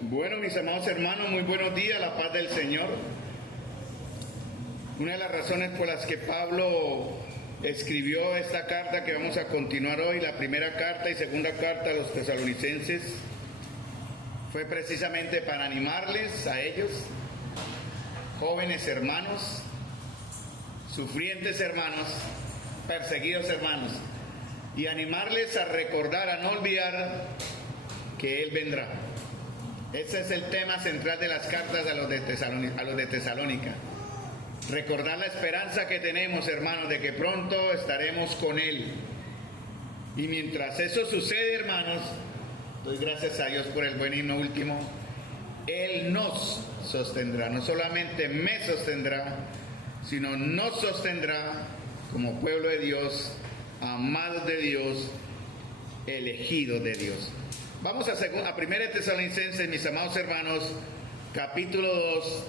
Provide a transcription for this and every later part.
Bueno, mis amados hermanos, muy buenos días, la paz del Señor. Una de las razones por las que Pablo escribió esta carta que vamos a continuar hoy, la primera carta y segunda carta a los tesalonicenses, fue precisamente para animarles a ellos, jóvenes hermanos, sufrientes hermanos, perseguidos hermanos, y animarles a recordar, a no olvidar que Él vendrá. Ese es el tema central de las cartas a los de Tesalónica. Recordar la esperanza que tenemos, hermanos, de que pronto estaremos con Él. Y mientras eso sucede, hermanos, doy gracias a Dios por el buen himno último. Él nos sostendrá, no solamente me sostendrá, sino nos sostendrá como pueblo de Dios, amados de Dios, elegidos de Dios. Vamos a 1 Tesalonicenses, mis amados hermanos, capítulo 2,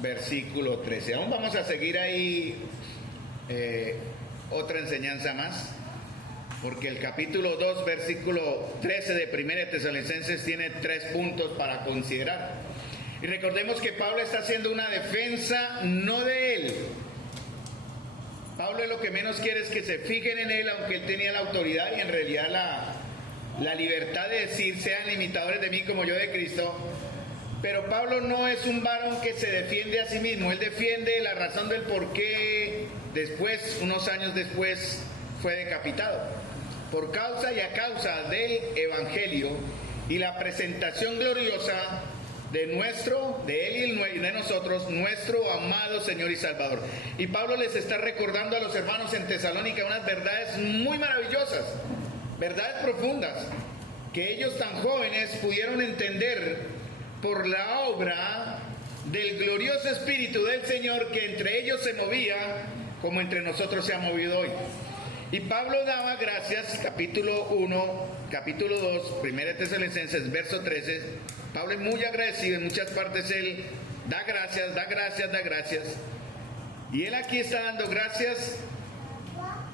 versículo 13. Aún vamos a seguir ahí otra enseñanza más, porque el capítulo 2, versículo 13 de 1 Tesalonicenses tiene 3 puntos para considerar. Y recordemos que Pablo está haciendo una defensa no de él. Pablo lo que menos quiere es que se fijen en él, aunque él tenía la autoridad y en realidad la libertad de decir, sean imitadores de mí como yo de Cristo. Pero Pablo no es un varón que se defiende a sí mismo. Él defiende la razón del por qué después, unos años después, fue decapitado. Por causa y a causa del Evangelio y la presentación gloriosa de Él y de nosotros, nuestro amado Señor y Salvador. Y Pablo les está recordando a los hermanos en Tesalónica unas verdades muy maravillosas, verdades profundas, que ellos tan jóvenes pudieron entender por la obra del glorioso Espíritu del Señor que entre ellos se movía como entre nosotros se ha movido hoy. Y Pablo daba gracias, capítulo 2, 1 Tesalonicenses, verso 13. Pablo es muy agradecido, en muchas partes él da gracias. Y él aquí está dando gracias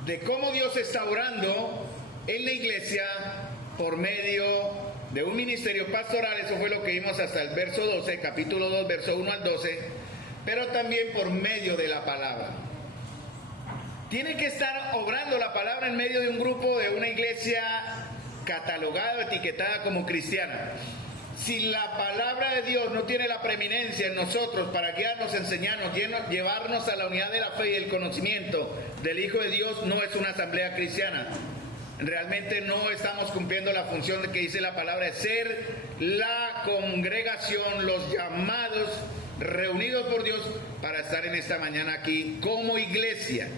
de cómo Dios está orando en la iglesia por medio de un ministerio pastoral. Eso fue lo que vimos hasta el verso 12, capítulo 2, verso 1 al 12, pero también por medio de la palabra. Tiene que estar obrando la palabra en medio de un grupo, de una iglesia catalogada o etiquetada como cristiana. Si la palabra de Dios no tiene la preeminencia en nosotros para guiarnos, enseñarnos, llevarnos a la unidad de la fe y el conocimiento del Hijo de Dios, no es una asamblea cristiana. Realmente no estamos cumpliendo la función que dice la palabra de ser la congregación, los llamados, reunidos por Dios para estar en esta mañana aquí como iglesia.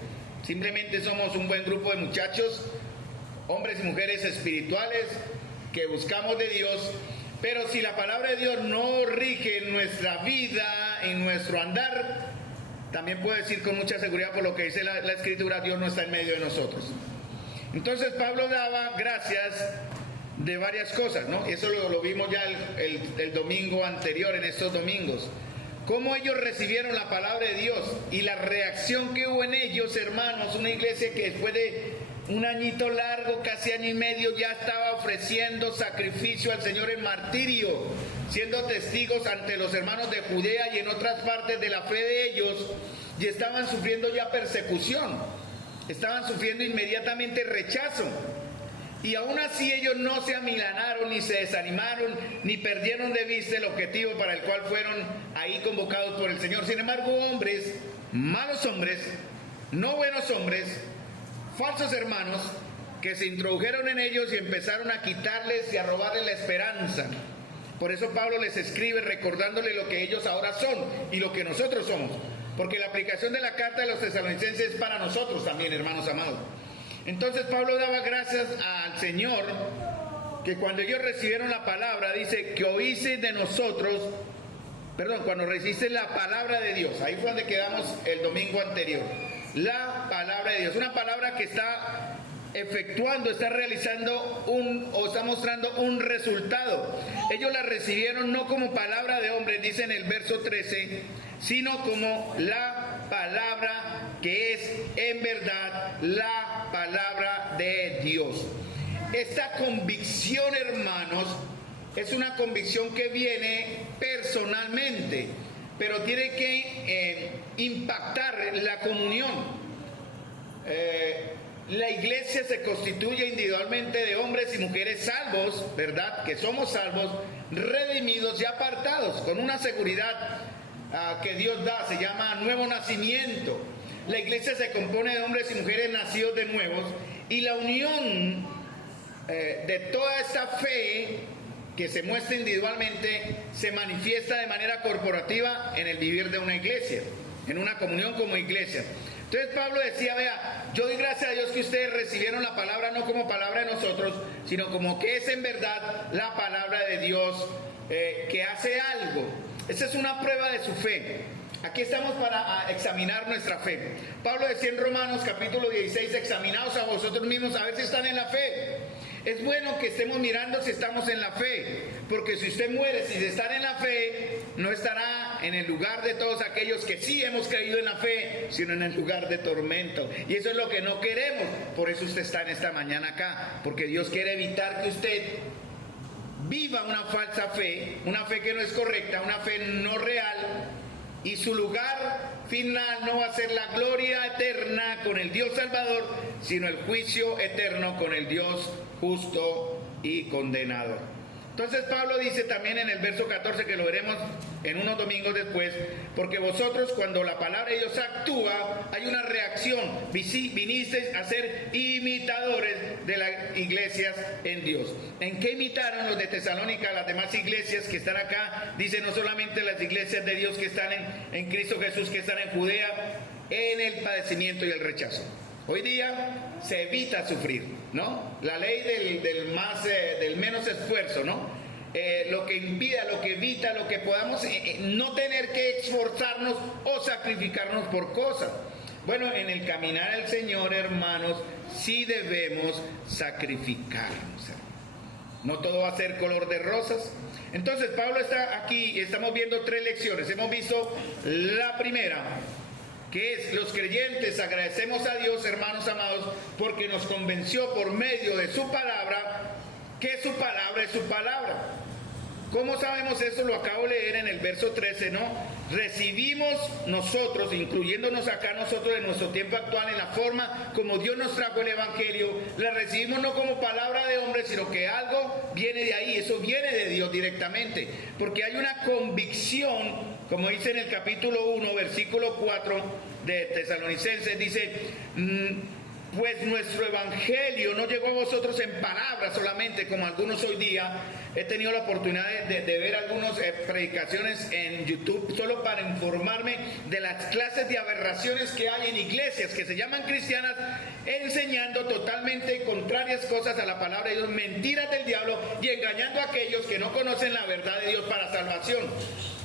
Simplemente somos un buen grupo de muchachos, hombres y mujeres espirituales que buscamos de Dios, pero si la palabra de Dios no rige en nuestra vida, en nuestro andar, también puedo decir con mucha seguridad por lo que dice la Escritura, Dios no está en medio de nosotros. Entonces Pablo daba gracias de varias cosas, ¿no? Eso lo vimos ya el domingo anterior, en estos domingos. Cómo ellos recibieron la palabra de Dios y la reacción que hubo en ellos, hermanos. Una iglesia que después de un añito largo, casi año y medio, ya estaba ofreciendo sacrificio al Señor en martirio, siendo testigos ante los hermanos de Judea y en otras partes de la fe de ellos, y estaban sufriendo ya persecución. Estaban sufriendo inmediatamente rechazo. Y aún así ellos no se amilanaron, ni se desanimaron, ni perdieron de vista el objetivo para el cual fueron ahí convocados por el Señor. Sin embargo, hombres, malos hombres, no buenos hombres, falsos hermanos, que se introdujeron en ellos y empezaron a quitarles y a robarles la esperanza. Por eso Pablo les escribe recordándoles lo que ellos ahora son y lo que nosotros somos. Porque la aplicación de la carta de los tesalonicenses es para nosotros también, hermanos amados. Entonces Pablo daba gracias al Señor que cuando ellos recibieron la palabra, dice que oíste de nosotros, cuando recibiste la palabra de Dios, ahí fue donde quedamos el domingo anterior, la palabra de Dios, una palabra que está efectuando, está realizando o está mostrando un resultado. Ellos la recibieron no como palabra de hombre, dice en el verso 13, sino como la palabra que es en verdad la palabra de Dios. Esta convicción, hermanos, es una convicción que viene personalmente, pero tiene que impactar la comunión. La iglesia se constituye individualmente de hombres y mujeres salvos, ¿verdad? Que somos salvos, redimidos y apartados, con una seguridad que Dios da, se llama nuevo nacimiento. La iglesia se compone de hombres y mujeres nacidos de nuevos, y la unión de toda esta fe que se muestra individualmente se manifiesta de manera corporativa en el vivir de una iglesia, en una comunión como iglesia. Entonces Pablo decía, vea, yo doy gracias a Dios que ustedes recibieron la palabra no como palabra de nosotros, sino como que es en verdad la palabra de Dios que hace algo. Esa es una prueba de su fe. Aquí estamos para examinar nuestra fe. Pablo decía en Romanos capítulo 16, examinaos a vosotros mismos a ver si están en la fe. Es bueno que estemos mirando si estamos en la fe, porque si usted muere sin estar en la fe, no estará en el lugar de todos aquellos que sí hemos creído en la fe, sino en el lugar de tormento. Y eso es lo que no queremos. Por eso usted está en esta mañana acá, porque Dios quiere evitar que usted viva una falsa fe, una fe que no es correcta, una fe no real, y su lugar final no va a ser la gloria eterna con el Dios Salvador, sino el juicio eterno con el Dios justo y condenador. Entonces Pablo dice también en el verso 14, que lo veremos en unos domingos después, porque vosotros cuando la palabra de Dios actúa, hay una reacción, vinisteis a ser imitadores de las iglesias en Dios. ¿En qué imitaron los de Tesalónica las demás iglesias que están acá? Dice, no solamente las iglesias de Dios que están en Cristo Jesús, que están en Judea, en el padecimiento y el rechazo. Hoy día se evita sufrir, ¿no? La ley del menos esfuerzo, ¿no? Lo que impida, lo que evita, lo que podamos no tener que esforzarnos o sacrificarnos por cosas. Bueno, en el caminar al Señor, hermanos, sí debemos sacrificarnos. No todo va a ser color de rosas. Entonces Pablo está aquí y estamos viendo 3 lecciones. Hemos visto la primera, que es: los creyentes agradecemos a Dios, hermanos amados, porque nos convenció por medio de su palabra, que su palabra es su palabra. ¿Cómo sabemos eso? Lo acabo de leer en el verso 13, ¿no? Recibimos nosotros, incluyéndonos acá nosotros en nuestro tiempo actual, en la forma como Dios nos trajo el Evangelio, la recibimos no como palabra de hombre, sino que algo viene de ahí, eso viene de Dios directamente, porque hay una convicción, como dice en el capítulo 1, versículo 4 de Tesalonicenses, dice, pues nuestro evangelio no llegó a vosotros en palabras solamente, como algunos hoy día. He tenido la oportunidad de ver algunas predicaciones en YouTube solo para informarme de las clases de aberraciones que hay en iglesias que se llaman cristianas, enseñando totalmente contrarias cosas a la palabra de Dios, mentiras del diablo, y engañando a aquellos que no conocen la verdad de Dios para salvación.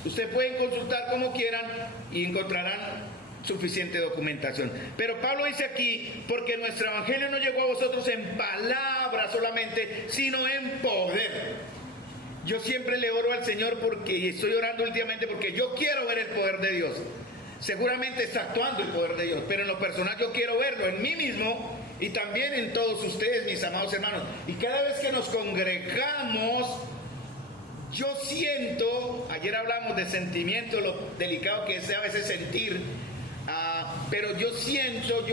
Ustedes pueden consultar como quieran y encontrarán suficiente documentación. Pero Pablo dice aquí, porque nuestro evangelio no llegó a vosotros en palabras solamente, sino en poder. Yo siempre le oro al Señor y estoy orando últimamente porque yo quiero ver el poder de Dios. Seguramente está actuando el poder de Dios, pero en lo personal yo quiero verlo en mí mismo y también en todos ustedes, mis amados hermanos. Y cada vez que nos congregamos, yo siento, ayer hablamos de sentimiento, lo delicado que es a veces sentir, pero yo siento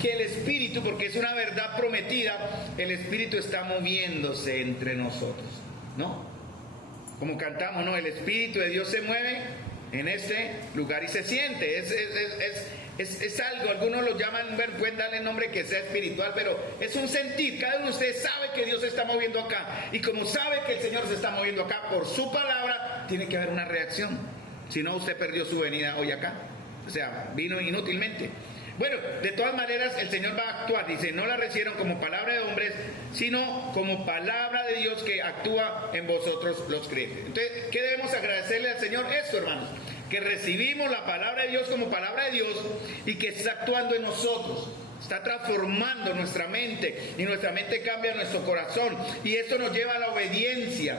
que el Espíritu, porque es una verdad prometida, el Espíritu está moviéndose entre nosotros, ¿no? Como cantamos, ¿no? El Espíritu de Dios se mueve en este lugar y se siente, es algo, algunos lo llaman, pueden darle nombre que sea espiritual, pero es un sentir. Cada uno de ustedes sabe que Dios se está moviendo acá, y como sabe que el Señor se está moviendo acá por su palabra, tiene que haber una reacción, si no usted perdió su venida hoy acá, o sea, vino inútilmente. Bueno, de todas maneras el Señor va a actuar, dice, no la recibieron como palabra de hombres, sino como palabra de Dios que actúa en vosotros los creyentes. Entonces, ¿qué debemos agradecerle al Señor? Esto, hermanos, que recibimos la palabra de Dios como palabra de Dios y que está actuando en nosotros, está transformando nuestra mente, y nuestra mente cambia nuestro corazón, y esto nos lleva a la obediencia.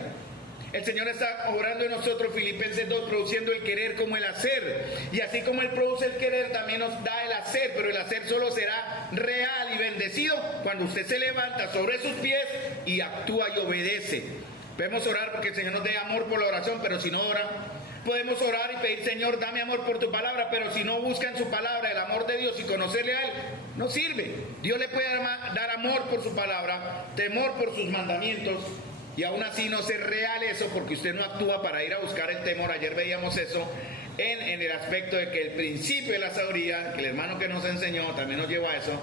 El Señor está obrando en nosotros, Filipenses 2, produciendo el querer como el hacer. Y así como Él produce el querer, también nos da el hacer. Pero el hacer solo será real y bendecido cuando usted se levanta sobre sus pies y actúa y obedece. Podemos orar porque el Señor nos dé amor por la oración, pero si no ora, podemos orar y pedir, Señor, dame amor por tu palabra, pero si no busca en su palabra el amor de Dios y conocerle a Él, no sirve. Dios le puede dar amor por su palabra, temor por sus mandamientos, y aún así no ser real eso, porque usted no actúa para ir a buscar el temor. Ayer veíamos eso en el aspecto de que el principio de la sabiduría, que el hermano que nos enseñó también nos lleva a eso,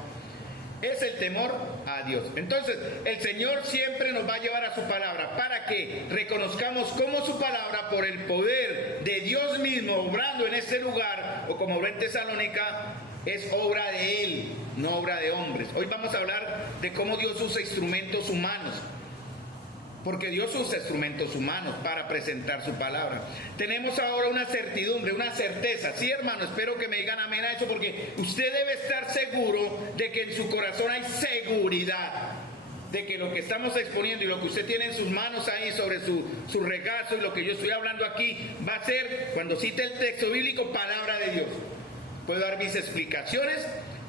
es el temor a Dios. Entonces, el Señor siempre nos va a llevar a su palabra para que reconozcamos cómo su palabra, por el poder de Dios mismo obrando en este lugar, o como obró en Tesalónica, es obra de Él, no obra de hombres. Hoy vamos a hablar de cómo Dios usa instrumentos humanos, porque Dios usa instrumentos humanos para presentar su palabra. Tenemos ahora una certidumbre, una certeza. Sí, hermano, espero que me digan amén a eso, porque usted debe estar seguro de que en su corazón hay seguridad de que lo que estamos exponiendo y lo que usted tiene en sus manos ahí sobre su regazo, y lo que yo estoy hablando aquí, va a ser, cuando cite el texto bíblico, palabra de Dios. Puedo dar mis explicaciones,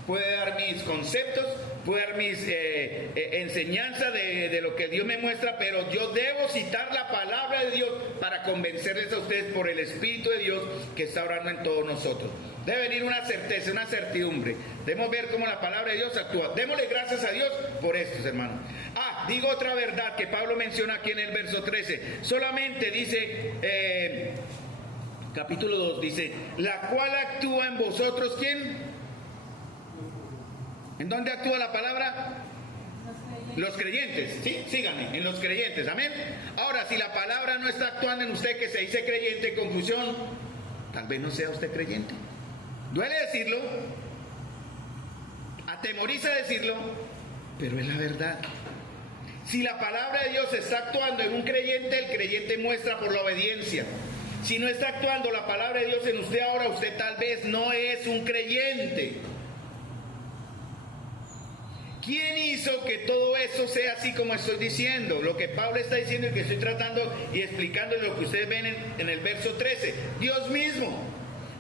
puede dar mis conceptos, puede dar mis enseñanzas de lo que Dios me muestra, pero yo debo citar la palabra de Dios para convencerles a ustedes por el Espíritu de Dios que está orando en todos nosotros. Debe venir una certeza, una certidumbre. Debemos ver cómo la palabra de Dios actúa. Démosle gracias a Dios por esto, hermanos. Digo otra verdad que Pablo menciona aquí en el verso 13. Solamente dice, capítulo 2, dice, la cual actúa en vosotros, ¿quién? ¿En dónde actúa la palabra? Los creyentes, ¿sí? Síganme, en los creyentes, amén. Ahora, si la palabra no está actuando en usted, que se dice creyente, conclusión, tal vez no sea usted creyente. Duele decirlo, atemoriza decirlo, pero es la verdad. Si la palabra de Dios está actuando en un creyente, el creyente muestra por la obediencia. Si no está actuando la palabra de Dios en usted ahora, usted tal vez no es un creyente. ¿Quién hizo que todo eso sea así como estoy diciendo? Lo que Pablo está diciendo y que estoy tratando y explicando es lo que ustedes ven en el verso 13. Dios mismo.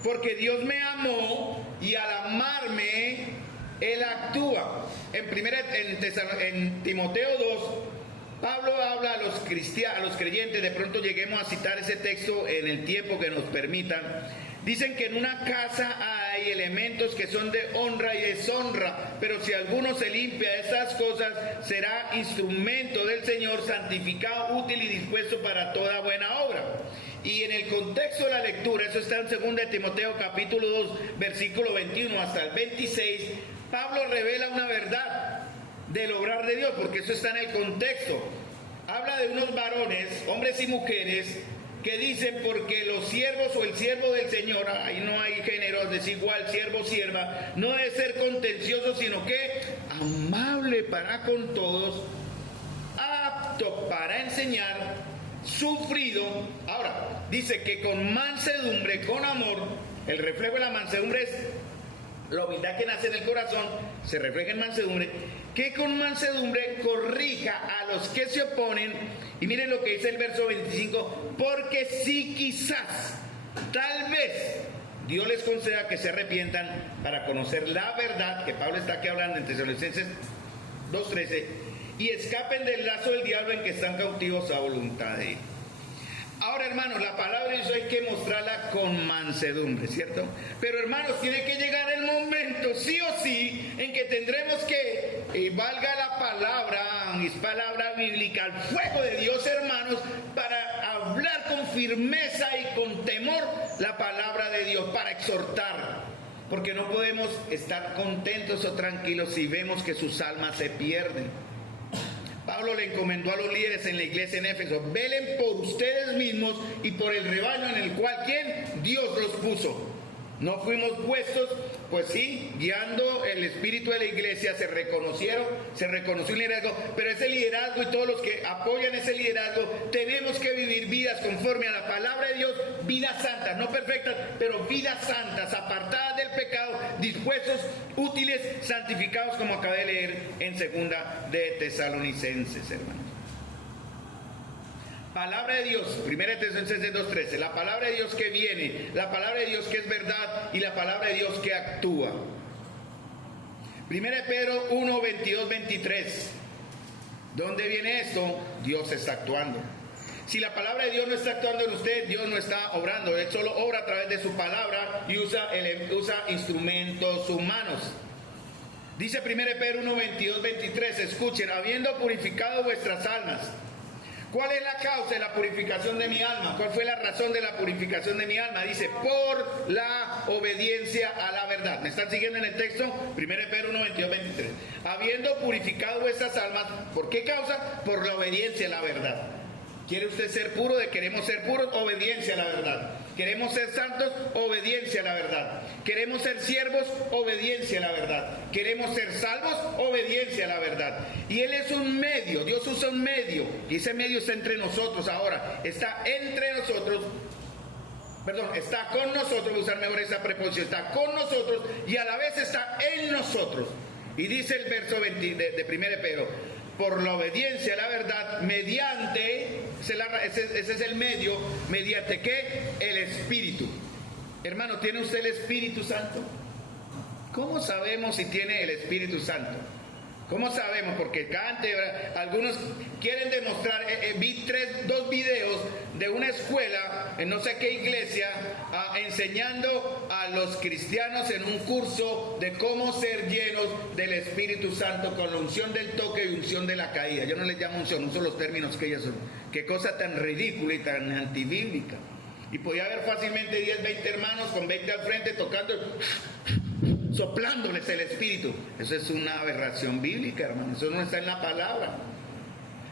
Porque Dios me amó y al amarme, Él actúa. En Timoteo 2, Pablo habla a los creyentes. De pronto lleguemos a citar ese texto en el tiempo que nos permitan. Dicen que en una casa hay elementos que son de honra y deshonra, pero si alguno se limpia de estas cosas, será instrumento del Señor, santificado, útil y dispuesto para toda buena obra. Y en el contexto de la lectura, eso está en 2 Timoteo capítulo 2, versículo 21 hasta el 26, Pablo revela una verdad del obrar de Dios, porque eso está en el contexto. Habla de unos varones, hombres y mujeres, que dicen, porque los siervos o el siervo del Señor, ahí no hay género, es desigual, siervo, sierva, no debe ser contencioso, sino que amable para con todos, apto para enseñar, sufrido. Ahora, dice que con mansedumbre, con amor, el reflejo de la mansedumbre es la humildad que nace en el corazón, se refleja en mansedumbre, que con mansedumbre corrija a los que se oponen. Y miren lo que dice el verso 25, porque si quizás, tal vez, Dios les conceda que se arrepientan para conocer la verdad, que Pablo está aquí hablando en Tesalonicenses 2:13, y escapen del lazo del diablo en que están cautivos a voluntad de Él. Ahora, hermanos, la palabra de Dios hay que mostrarla con mansedumbre, ¿cierto? Pero, hermanos, tiene que llegar el momento, sí o sí, en que tendremos que, valga la palabra, mis palabras bíblicas, al fuego de Dios, hermanos, para hablar con firmeza y con temor la palabra de Dios, para exhortar. Porque no podemos estar contentos o tranquilos si vemos que sus almas se pierden. Pablo le encomendó a los líderes en la iglesia en Éfeso, velen por ustedes mismos y por el rebaño en el cual, ¿quién? Dios los puso. No fuimos puestos, pues sí, guiando el espíritu de la iglesia, se reconoció un liderazgo, pero ese liderazgo y todos los que apoyan ese liderazgo, tenemos que vivir vidas conforme a la palabra de Dios, vidas santas, no perfectas, pero vidas santas, apartadas del pecado, dispuestos, útiles, santificados, como acabé de leer en 2 de Tesalonicenses, hermanos. Palabra de Dios, 1 Tesalonicenses 2:13, la palabra de Dios que viene, la palabra de Dios que es verdad y la palabra de Dios que actúa. 1 Pedro 1, 22, 23. ¿Dónde viene esto? Dios está actuando. Si la palabra de Dios no está actuando en usted, Dios no está obrando. Él solo obra a través de su palabra y usa instrumentos humanos. Dice 1 Pedro 1, 22, 23, escuchen, habiendo purificado vuestras almas. ¿Cuál es la causa de la purificación de mi alma? ¿Cuál fue la razón de la purificación de mi alma? Dice, por la obediencia a la verdad. ¿Me están siguiendo en el texto? 1 Pedro 1, 22, 23. Habiendo purificado vuestras almas, ¿por qué causa? Por la obediencia a la verdad. ¿Quiere usted ser puro? Queremos ser puros, obediencia a la verdad. Queremos ser santos, obediencia a la verdad. Queremos ser siervos, obediencia a la verdad. Queremos ser salvos, obediencia a la verdad. Y Él es un medio, Dios usa un medio. Y ese medio está entre nosotros ahora. Está entre nosotros, está con nosotros, voy a usar mejor esa preposición. Está con nosotros y a la vez está en nosotros. Y dice el verso 20 de 1 Pedro. Por la obediencia a la verdad, mediante, ese es el medio, mediante ¿qué? El Espíritu. Hermano, ¿tiene usted el Espíritu Santo? ¿Cómo sabemos si tiene el Espíritu Santo? ¿Cómo sabemos? Porque algunos quieren demostrar, vi dos videos de una escuela, en no sé qué iglesia, enseñando a los cristianos en un curso de cómo ser llenos del Espíritu Santo con la unción del toque y unción de la caída. Yo no les llamo unción, uso los términos que ellos son. Qué cosa tan ridícula y tan antibíblica. Y podía haber fácilmente 10, 20 hermanos con 20 al frente tocando, soplándoles el Espíritu. Eso es una aberración bíblica, hermano. Eso no está en la palabra.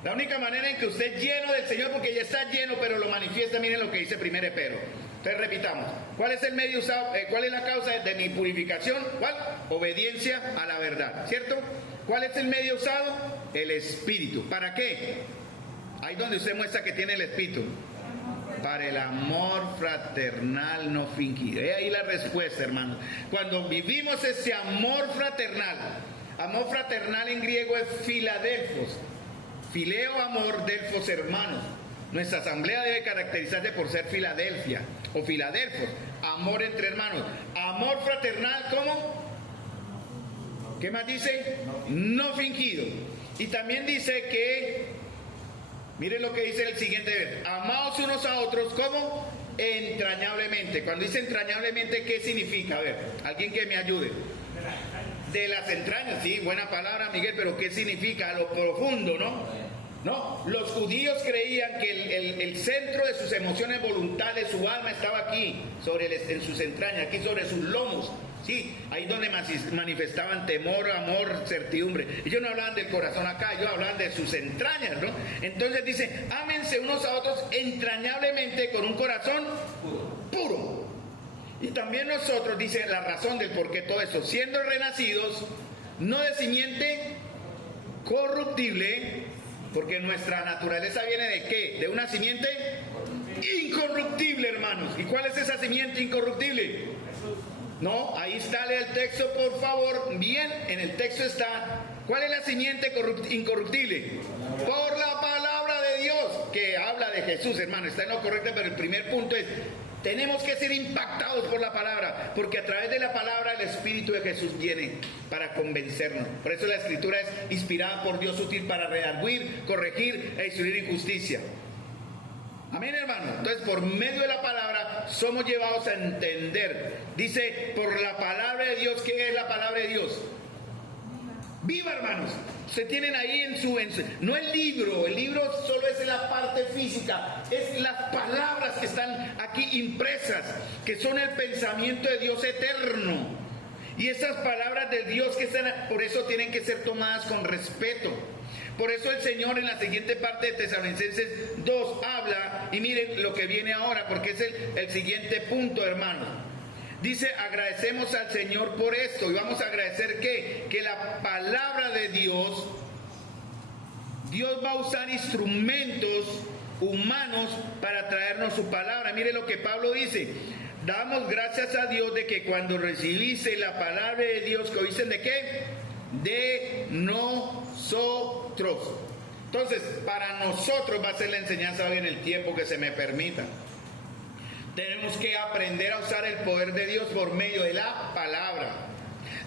La única manera en que usted es lleno del Señor, porque ya está lleno, pero lo manifiesta, miren lo que dice 1 Pedro. Entonces repitamos, ¿cuál es el medio usado? ¿Cuál es la causa de mi purificación? ¿Cuál? Obediencia a la verdad, ¿cierto? ¿Cuál es el medio usado? El Espíritu. ¿Para qué? Ahí donde usted muestra que tiene el Espíritu. Para el amor fraternal no fingido. Ahí la respuesta, hermano. Cuando vivimos ese amor fraternal en griego es Filadelfos. Fileo, amor, delfos, hermanos. Nuestra asamblea debe caracterizarse por ser Filadelfia o Filadelfos, amor entre hermanos. Amor fraternal, ¿cómo? ¿Qué más dice? No fingido. Y también dice que, miren lo que dice el siguiente verso, amaos unos a otros, ¿cómo? Entrañablemente. Cuando dice entrañablemente, ¿qué significa? A ver, alguien que me ayude. De las entrañas, sí, buena palabra, Miguel, pero ¿qué significa? A lo profundo, ¿no? No, los judíos creían que el centro de sus emociones voluntades, su alma estaba aquí, en sus entrañas, aquí sobre sus lomos. Sí, ahí donde manifestaban temor, amor, certidumbre. Ellos no hablaban del corazón acá, ellos hablaban de sus entrañas, ¿no? Entonces dice, ámense unos a otros entrañablemente con un corazón puro. Y también nosotros, dice la razón del por qué todo eso, siendo renacidos, no de simiente corruptible, porque nuestra naturaleza viene de ¿qué? De una simiente incorruptible, hermanos. ¿Y cuál es esa simiente incorruptible? No, ahí está el texto, por favor. Bien, en el texto está. ¿Cuál es la simiente incorruptible? Por la palabra de Dios, que habla de Jesús, hermano. Está en lo correcto, pero el primer punto es, tenemos que ser impactados por la palabra, porque a través de la palabra el Espíritu de Jesús viene para convencernos. Por eso la Escritura es inspirada por Dios, útil para redarguir, corregir e instruir en justicia. Amén, hermano. Entonces, por medio de la palabra somos llevados a entender. Dice, por la palabra de Dios, ¿qué es la palabra de Dios? Viva, hermanos. Se tienen ahí en su no el libro solo es la parte física, es las palabras que están aquí impresas, que son el pensamiento de Dios eterno. Y esas palabras de Dios que están, por eso tienen que ser tomadas con respeto. Por eso el Señor en la siguiente parte de Tesalonicenses 2 habla, y miren lo que viene ahora, porque es el siguiente punto, hermanos. Dice, agradecemos al Señor por esto, y vamos a agradecer que la palabra de Dios va a usar instrumentos humanos para traernos su palabra. Mire lo que Pablo dice, damos gracias a Dios de que cuando recibiste la palabra de Dios, que oíste de qué, de nosotros. Entonces, para nosotros va a ser la enseñanza hoy en el tiempo que se me permita. Tenemos que aprender a usar el poder de Dios por medio de la palabra.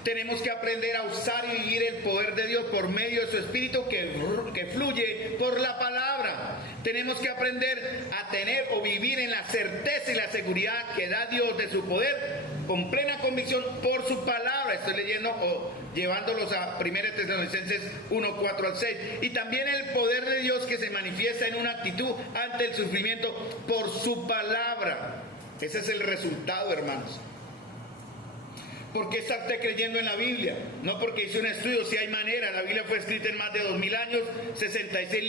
Tenemos que aprender a usar y vivir el poder de Dios por medio de su Espíritu que fluye por la palabra. Tenemos que aprender a tener o vivir en la certeza y la seguridad que da Dios de su poder, con plena convicción por su palabra. Estoy leyendo o llevándolos a 1 Tesalonicenses 1, 4 al 6. Y también el poder de Dios que se manifiesta en una actitud ante el sufrimiento por su palabra. Ese es el resultado, hermanos. ¿Por qué está usted creyendo en la Biblia? No porque hizo un estudio, si hay manera. La Biblia fue escrita en más de 2000 años, 66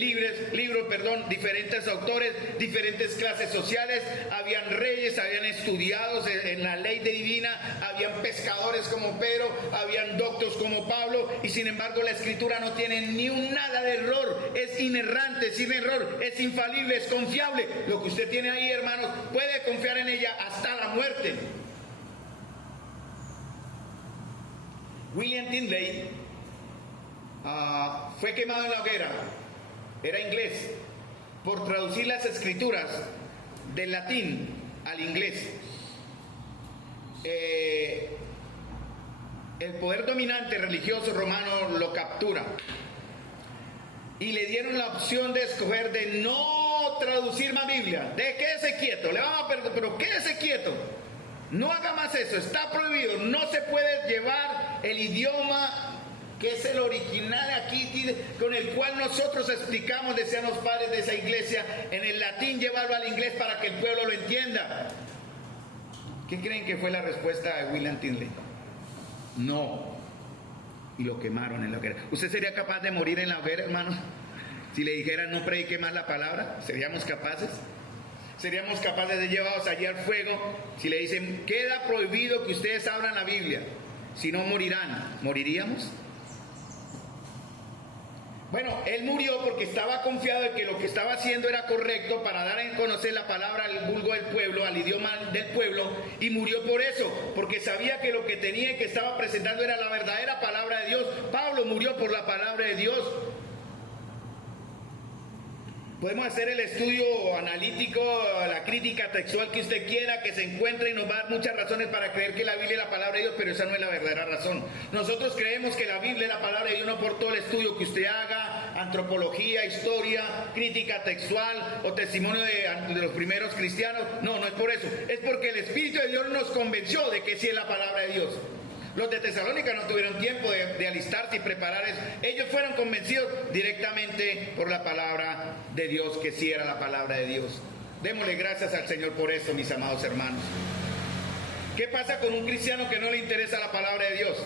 libros, diferentes autores, diferentes clases sociales. Habían reyes, habían estudiados en la ley divina, habían pescadores como Pedro, habían doctos como Pablo, y sin embargo la Escritura no tiene ni un nada de error. Es inerrante, sin error, es infalible, es confiable. Lo que usted tiene ahí, hermanos, puede confiar en ella hasta la muerte. William Tyndale fue quemado en la hoguera, era inglés, por traducir las escrituras del latín al inglés. El poder dominante religioso romano lo captura y le dieron la opción de escoger de no traducir más Biblia, de quédese quieto, le vamos a perdonar, pero quédese quieto. No haga más eso, está prohibido, no se puede llevar el idioma que es el original aquí, con el cual nosotros explicamos, decían los padres de esa iglesia, en el latín, llevarlo al inglés para que el pueblo lo entienda. ¿Qué creen que fue la respuesta de William Tyndale? No. Y lo quemaron en la hoguera. ¿Usted sería capaz de morir en la hoguera, hermano? Si le dijeran no predique más la palabra, ¿seríamos capaces? ¿Seríamos capaces de llevarlos allí al fuego? Si le dicen, queda prohibido que ustedes abran la Biblia, si no morirán, ¿moriríamos? Bueno, él murió porque estaba confiado de que lo que estaba haciendo era correcto para dar a conocer la palabra al vulgo del pueblo, al idioma del pueblo, y murió por eso, porque sabía que lo que tenía y que estaba presentando era la verdadera palabra de Dios. Pablo murió por la palabra de Dios. Podemos hacer el estudio analítico, la crítica textual que usted quiera, que se encuentre, y nos va a dar muchas razones para creer que la Biblia es la palabra de Dios, pero esa no es la verdadera razón. Nosotros creemos que la Biblia es la palabra de Dios no por todo el estudio que usted haga, antropología, historia, crítica textual o testimonio de los primeros cristianos. No, no es por eso. Es porque el Espíritu de Dios nos convenció de que sí es la palabra de Dios. Los de Tesalónica no tuvieron tiempo de alistarse y preparar eso. Ellos fueron convencidos directamente por la palabra de Dios, que sí era la palabra de Dios. Démosle gracias al Señor por eso, mis amados hermanos. ¿Qué pasa con un cristiano que no le interesa la palabra de Dios?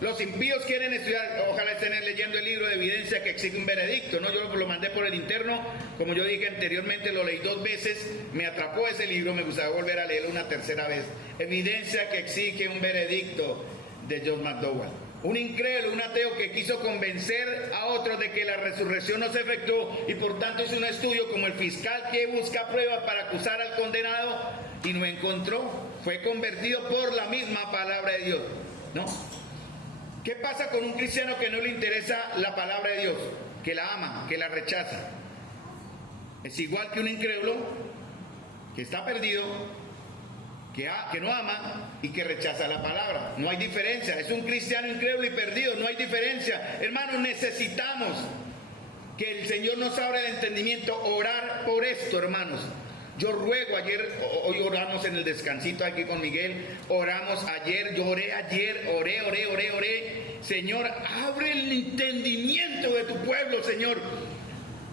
Los impíos quieren estudiar, ojalá estén leyendo el libro de evidencia que exige un veredicto, ¿no? Yo lo mandé por el interno, como yo dije anteriormente, lo leí 2 veces, me atrapó ese libro, me gustaría volver a leerlo una tercera vez. Evidencia que exige un veredicto, de John McDowell. Un incrédulo, un ateo que quiso convencer a otros de que la resurrección no se efectuó y por tanto hizo un estudio como el fiscal que busca pruebas para acusar al condenado y no encontró. Fue convertido por la misma palabra de Dios, ¿no? ¿Qué pasa con un cristiano que no le interesa la palabra de Dios? Que la ama, que la rechaza. Es igual que un incrédulo que está perdido, que no ama y que rechaza la palabra. No hay diferencia. Es un cristiano incrédulo y perdido. No hay diferencia. Hermanos, necesitamos que el Señor nos abra el entendimiento. Orar por esto, hermanos. Yo ruego hoy oramos en el descansito aquí con Miguel. Oramos ayer, yo oré ayer, oré. Señor, abre el entendimiento de tu pueblo, Señor.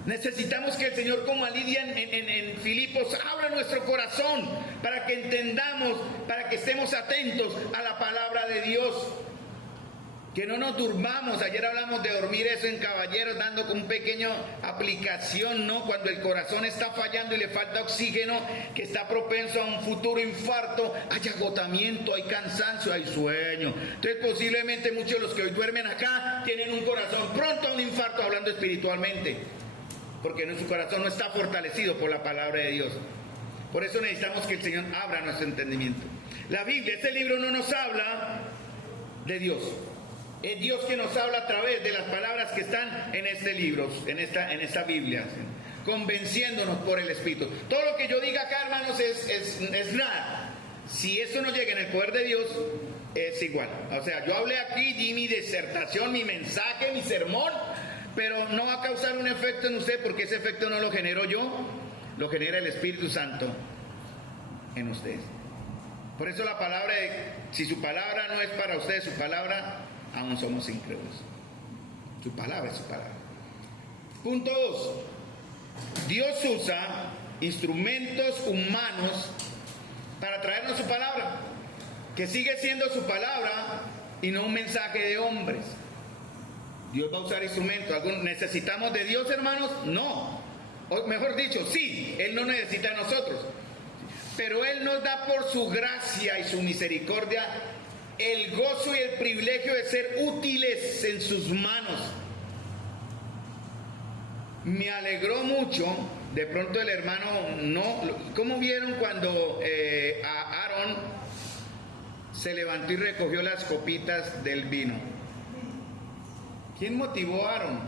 Necesitamos que el Señor, como a Lidia en Filipos, abra nuestro corazón para que entendamos, para que estemos atentos a la palabra de Dios. Que no nos durmamos. Ayer hablamos de dormir eso en caballeros, dando con pequeña aplicación, ¿no? Cuando el corazón está fallando y le falta oxígeno, que está propenso a un futuro infarto, hay agotamiento, hay cansancio, hay sueño. Entonces posiblemente muchos de los que hoy duermen acá tienen un corazón pronto a un infarto, hablando espiritualmente, porque su corazón no está fortalecido por la palabra de Dios. Por eso necesitamos que el Señor abra nuestro entendimiento. La Biblia, este libro no nos habla de Dios. Es Dios que nos habla a través de las palabras que están en este libro, en esta Biblia, convenciéndonos por el Espíritu. Todo lo que yo diga acá, hermanos, es nada. Si eso no llega en el poder de Dios, es igual. O sea, yo hablé aquí, di mi disertación, mi mensaje, mi sermón, pero no va a causar un efecto en usted porque ese efecto no lo genero yo, lo genera el Espíritu Santo en ustedes. Por eso la palabra, si su palabra no es para ustedes, su palabra, aún somos incrédulos. Su palabra es su palabra. Punto 2. Dios usa instrumentos humanos para traernos su palabra, que sigue siendo su palabra y no un mensaje de hombres. Dios va a usar instrumentos. ¿Necesitamos de Dios, hermanos? No. O mejor dicho, sí, Él no necesita de nosotros. Pero Él nos da por su gracia y su misericordia el gozo y el privilegio de ser útiles en sus manos. Me alegró mucho, de pronto el hermano, ¿cómo vieron cuando a Aarón se levantó y recogió las copitas del vino? ¿Quién motivó a Aarón?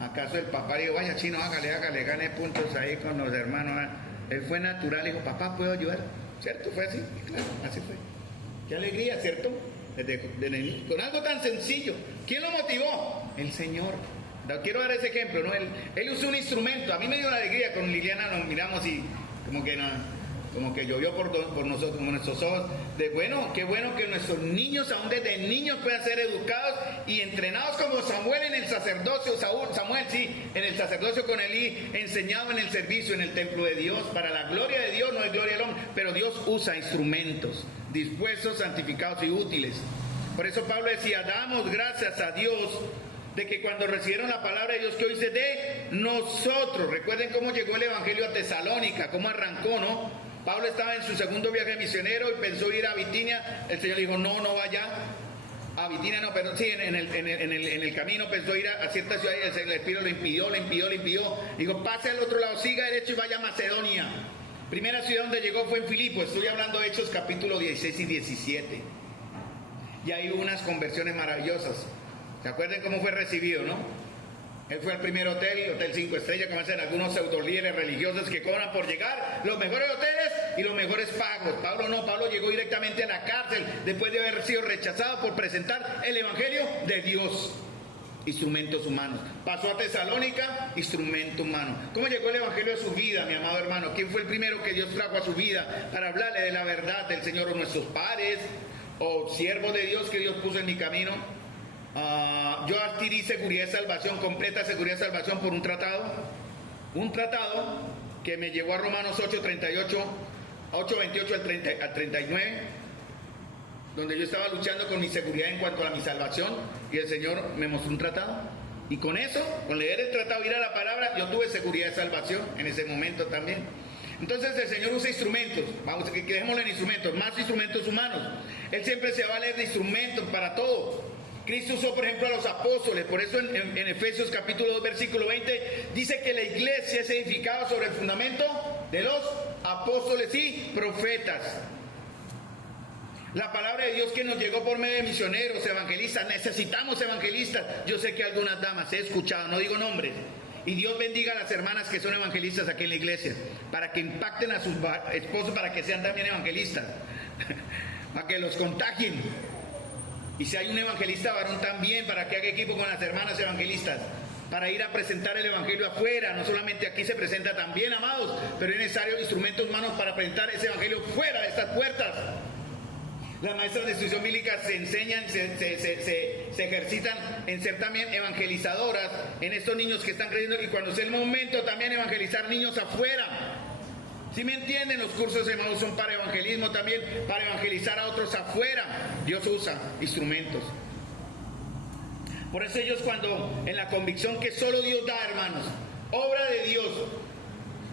¿Acaso el papá dijo, vaya chino, hágale, gane puntos ahí con los hermanos? Él fue natural, dijo, papá, ¿puedo ayudar? ¿Cierto? Fue así, claro, así fue. Qué alegría, ¿cierto? Con algo tan sencillo. ¿Quién lo motivó? El Señor. Quiero dar ese ejemplo, ¿no? Él usó un instrumento. A mí me dio una alegría, con Liliana nos miramos y como que llovió por nosotros, como nuestros ojos. Qué bueno que nuestros niños, aún desde niños, puedan ser educados y entrenados como Samuel en el sacerdocio, en el sacerdocio con Elí, enseñado en el servicio, en el templo de Dios, para la gloria de Dios, no es gloria del hombre, pero Dios usa instrumentos dispuestos, santificados y útiles. Por eso Pablo decía, damos gracias a Dios de que cuando recibieron la palabra de Dios que hoy se de nosotros, recuerden cómo llegó el evangelio a Tesalónica, cómo arrancó, ¿no? Pablo estaba en su segundo viaje misionero y pensó ir a Bitinia. El Señor le dijo, no vaya a Bitinia, no, pero sí, en el camino pensó ir a cierta ciudad y el Espíritu lo impidió. Dijo, pase al otro lado, siga derecho y vaya a Macedonia. Primera ciudad donde llegó fue en Filipo. Estoy hablando de Hechos capítulo 16 y 17. Y hay unas conversiones maravillosas. ¿Se acuerdan cómo fue recibido, no? Él fue al primer hotel 5 estrellas, como hacen algunos pseudolíderes religiosos que cobran por llegar, los mejores hoteles y los mejores pagos. Pablo no, Pablo llegó directamente a la cárcel después de haber sido rechazado por presentar el evangelio de Dios. Instrumentos humanos. Pasó a Tesalónica, instrumento humano. ¿Cómo llegó el evangelio a su vida, mi amado hermano? ¿Quién fue el primero que Dios trajo a su vida para hablarle de la verdad del Señor? ¿O nuestros padres? ¿O siervos de Dios que Dios puso en mi camino? Yo adquirí seguridad de salvación, completa seguridad de salvación por un tratado que me llevó a Romanos 8:28 al 39, donde yo estaba luchando con mi seguridad en cuanto a mi salvación y el Señor me mostró un tratado y con eso, con leer el tratado, ir a la palabra, yo tuve seguridad de salvación en ese momento también. Entonces el Señor usa instrumentos, vamos, que dejémoslo en instrumentos, más instrumentos humanos. Él siempre se vale de instrumentos para todo. Cristo usó, por ejemplo, a los apóstoles. Por eso en Efesios capítulo 2, versículo 20, dice que la iglesia es edificada sobre el fundamento de los apóstoles y profetas. La palabra de Dios que nos llegó por medio de misioneros, evangelistas. Necesitamos evangelistas. Yo sé que algunas damas he escuchado, no digo nombres. Y Dios bendiga a las hermanas que son evangelistas aquí en la iglesia, para que impacten a sus esposos, para que sean también evangelistas, para que los contagien. Y si hay un evangelista varón también, para que haga equipo con las hermanas evangelistas, para ir a presentar el evangelio afuera. No solamente aquí se presenta también, amados, pero es necesario instrumentos humanos para presentar ese evangelio fuera de estas puertas. Las maestras de instrucción bíblica se enseñan, se ejercitan en ser también evangelizadoras en estos niños que están creciendo, y cuando sea el momento también evangelizar niños afuera. ¿Sí me entienden? Los cursos de Maús son para evangelismo también, para evangelizar a otros afuera. Dios usa instrumentos. Por eso ellos, cuando en la convicción que solo Dios da, hermanos, obra de Dios,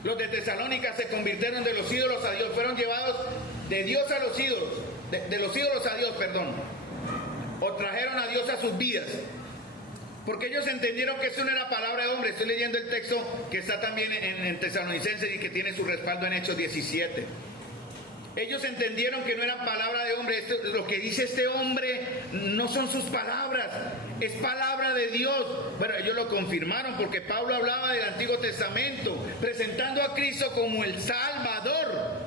los de Tesalónica se convirtieron de los ídolos a Dios, fueron llevados de Dios a los ídolos, de los ídolos a Dios, perdón, o trajeron a Dios a sus vidas. Porque ellos entendieron que eso no era palabra de hombre. Estoy leyendo el texto que está también en Tesalonicenses y que tiene su respaldo en Hechos 17. Ellos entendieron que no era palabra de hombre. Lo que dice este hombre no son sus palabras, es palabra de Dios. Bueno, ellos lo confirmaron porque Pablo hablaba del Antiguo Testamento, presentando a Cristo como el Salvador.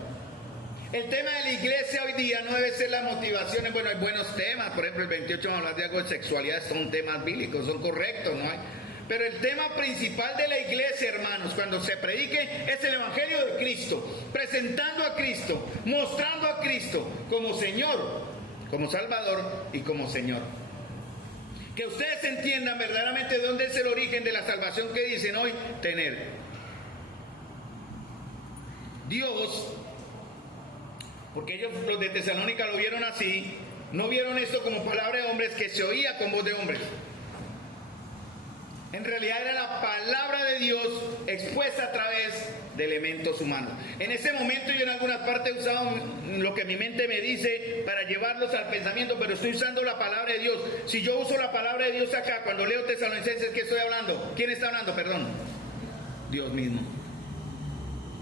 El tema de la iglesia hoy día no debe ser las motivaciones. Bueno, hay buenos temas, por ejemplo el 28 vamos a hablar de algo de sexualidad, son temas bíblicos, son correctos, ¿no hay? Pero el tema principal de la iglesia, hermanos, cuando se predique, es el Evangelio de Cristo, presentando a Cristo, mostrando a Cristo como Señor, como Salvador y como Señor. Que ustedes entiendan verdaderamente de dónde es el origen de la salvación que dicen hoy tener. Dios, porque ellos, los de Tesalónica, lo vieron así, no vieron esto como palabra de hombres que se oía con voz de hombres. En realidad era la palabra de Dios expuesta a través de elementos humanos. En ese momento yo en algunas partes he usado lo que mi mente me dice para llevarlos al pensamiento, pero estoy usando la palabra de Dios. Si yo uso la palabra de Dios acá, cuando leo Tesalonicenses, ¿qué estoy hablando? ¿Quién está hablando? Perdón. Dios mismo.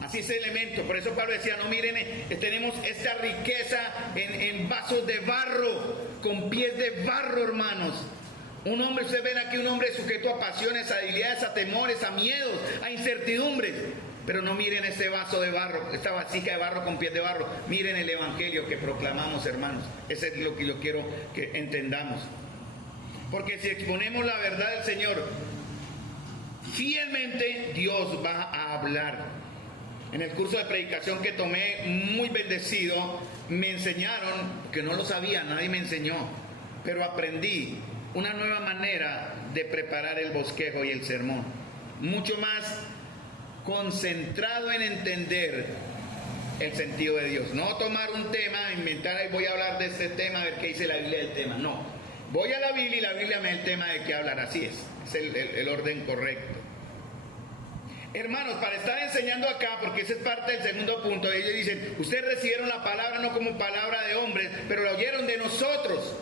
Así es el elemento. Por eso Pablo decía, no miren, tenemos esta riqueza en vasos de barro, con pies de barro, hermanos. Un hombre, ustedes ven aquí un hombre sujeto a pasiones, a debilidades, a temores, a miedos, a incertidumbres. Pero no miren este vaso de barro, esta vasija de barro con pies de barro. Miren el evangelio que proclamamos, hermanos. Eso es lo que yo quiero que entendamos. Porque si exponemos la verdad del Señor fielmente, Dios va a hablar. En el curso de predicación que tomé, muy bendecido, me enseñaron, que no lo sabía, nadie me enseñó, pero aprendí una nueva manera de preparar el bosquejo y el sermón, mucho más concentrado en entender el sentido de Dios. No tomar un tema, inventar, ahí voy a hablar de este tema, a ver qué dice la Biblia del tema. No, voy a la Biblia y la Biblia me da el tema de qué hablar. Así es el orden correcto. Hermanos, para estar enseñando acá, porque ese es parte del segundo punto, ellos dicen, ustedes recibieron la palabra no como palabra de hombres, pero la oyeron de nosotros.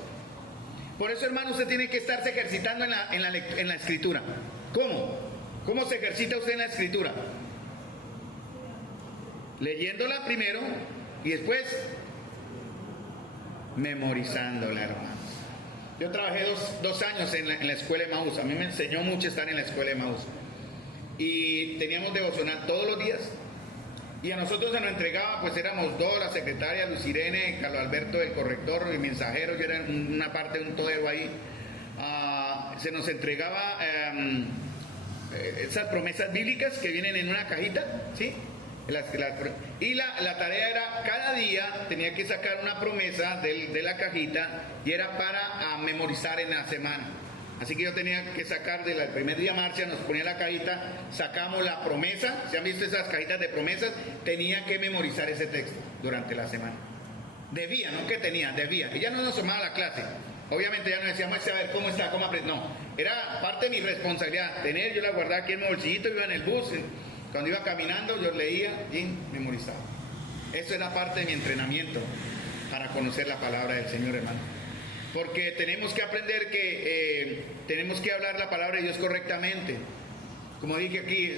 Por eso, hermano, usted tiene que estarse ejercitando en la escritura. ¿Cómo? ¿Cómo se ejercita usted en la escritura? Leyéndola primero y después memorizándola, hermanos. Yo trabajé dos años en la escuela de Emaús. A mí me enseñó mucho estar en la escuela de Emaús. Y teníamos devocional todos los días. Y a nosotros se nos entregaba, pues éramos dos, la secretaria Luz Irene, Carlos Alberto, el corrector, el mensajero, yo era una parte de un todero ahí. Se nos entregaba esas promesas bíblicas que vienen en una cajita, ¿sí? Y la tarea era, cada día tenía que sacar una promesa de la cajita y era para memorizar en la semana. Así que yo tenía que sacar del primer día marcha, nos ponía la cajita, sacamos la promesa, ¿se han visto esas cajitas de promesas? Tenía que memorizar ese texto durante la semana. Debía, no que tenía, debía. Y ya no nos tomaba la clase. Obviamente ya no decíamos, a ver cómo está, cómo aprende. No, era parte de mi responsabilidad. Yo la guardaba aquí en mi bolsillito, iba en el bus. Cuando iba caminando yo leía y memorizaba. Eso era parte de mi entrenamiento para conocer la palabra del Señor, hermano. Porque tenemos que aprender que tenemos que hablar la palabra de Dios correctamente. Como dije aquí,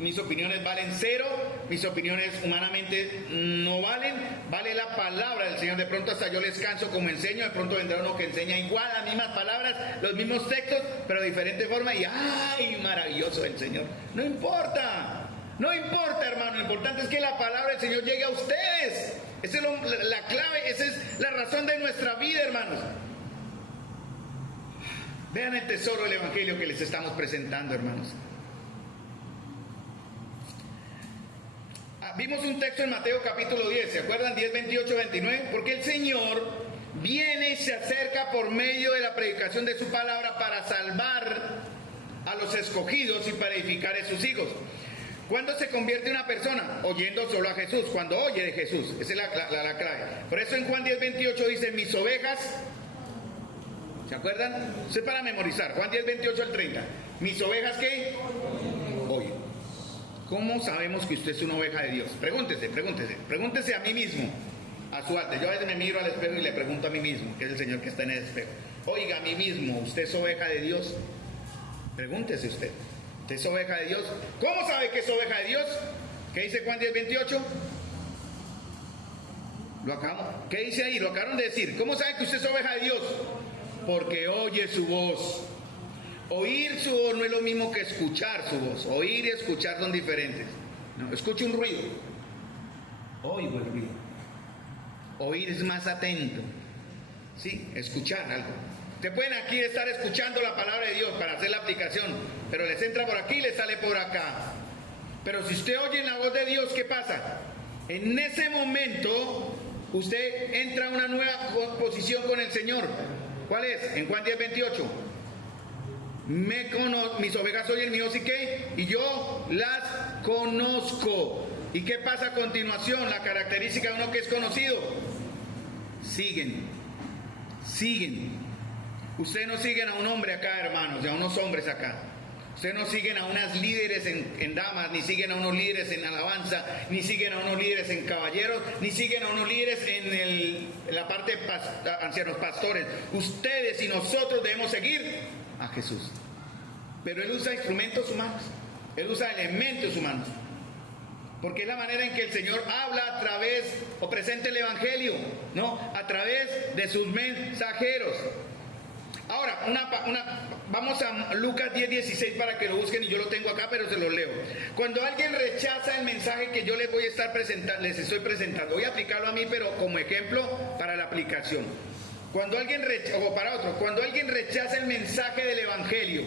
mis opiniones valen cero, mis opiniones humanamente no valen, vale la palabra del Señor. De pronto hasta yo les canso como enseño, de pronto vendrá uno que enseña igual las mismas palabras, los mismos textos, pero de diferente forma y ¡ay, maravilloso el Señor! No importa, no importa, hermano, lo importante es que la palabra del Señor llegue a ustedes. Esa es la clave, esa es la razón de nuestra vida, hermanos. Vean el tesoro del Evangelio que les estamos presentando, hermanos. Vimos un texto en Mateo capítulo 10, ¿se acuerdan? 10, 28, 29. Porque el Señor viene y se acerca por medio de la predicación de su palabra para salvar a los escogidos y para edificar a sus hijos. ¿Cuándo se convierte una persona? Oyendo solo a Jesús, cuando oye de Jesús. Esa es la clave. Por eso en Juan 10, 28 dice, mis ovejas, ¿se acuerdan? Eso es para memorizar. Juan 10, 28 al 30. ¿Mis ovejas qué? Oye. ¿Cómo sabemos que usted es una oveja de Dios? Pregúntese a mí mismo, a su arte. Yo a veces me miro al espejo y le pregunto a mí mismo, que es el Señor que está en el espejo. Oiga, a mí mismo, ¿usted es oveja de Dios? Pregúntese usted. ¿Usted es oveja de Dios? ¿Cómo sabe que es oveja de Dios? ¿Qué dice Juan 10, 28? ¿Qué dice ahí? Lo acabaron de decir. ¿Cómo sabe que usted es oveja de Dios? Porque oye su voz. Oír su voz no es lo mismo que escuchar su voz. Oír y escuchar son diferentes. No, escucho un ruido. Oigo el ruido. Oír es más atento. Sí, escuchar algo. Ustedes pueden aquí estar escuchando la palabra de Dios para hacer la aplicación, pero les entra por aquí y les sale por acá. Pero si usted oye la voz de Dios, ¿qué pasa? En ese momento usted entra a una nueva posición con el Señor. ¿Cuál es? En Juan 10:28. Mis ovejas oyen mi voz y qué, y yo las conozco. ¿Y qué pasa a continuación? La característica de uno que es conocido: siguen. Ustedes no siguen a un hombre acá, hermanos, a unos hombres acá. Ustedes no siguen a unas líderes en damas, ni siguen a unos líderes en alabanza, ni siguen a unos líderes en caballeros, ni siguen a unos líderes en la parte de ancianos pastores. Ustedes y nosotros debemos seguir a Jesús. Pero Él usa instrumentos humanos, Él usa elementos humanos, porque es la manera en que el Señor habla a través, o presenta el Evangelio, ¿no? A través de sus mensajeros. Ahora, vamos a Lucas 10:16 para que lo busquen, y yo lo tengo acá, pero se lo leo. Cuando alguien rechaza el mensaje que yo les voy a estar les estoy presentando, voy a aplicarlo a mí, pero como ejemplo para la aplicación. Cuando alguien rechaza el mensaje del Evangelio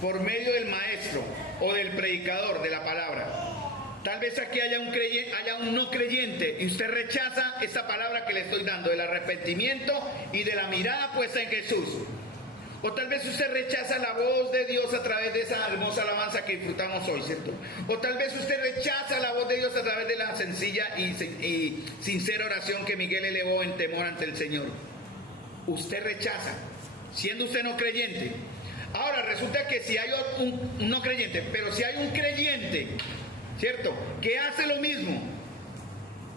por medio del maestro o del predicador de la palabra, tal vez aquí haya un no creyente, y usted rechaza esta palabra que le estoy dando, del arrepentimiento y de la mirada puesta en Jesús. O tal vez usted rechaza la voz de Dios a través de esa hermosa alabanza que disfrutamos hoy, ¿cierto? O tal vez usted rechaza la voz de Dios a través de la sencilla y sincera oración que Miguel elevó en temor ante el Señor. Usted rechaza, siendo usted no creyente. Ahora, resulta que si hay un no creyente, pero si hay un creyente, ¿cierto?, que hace lo mismo,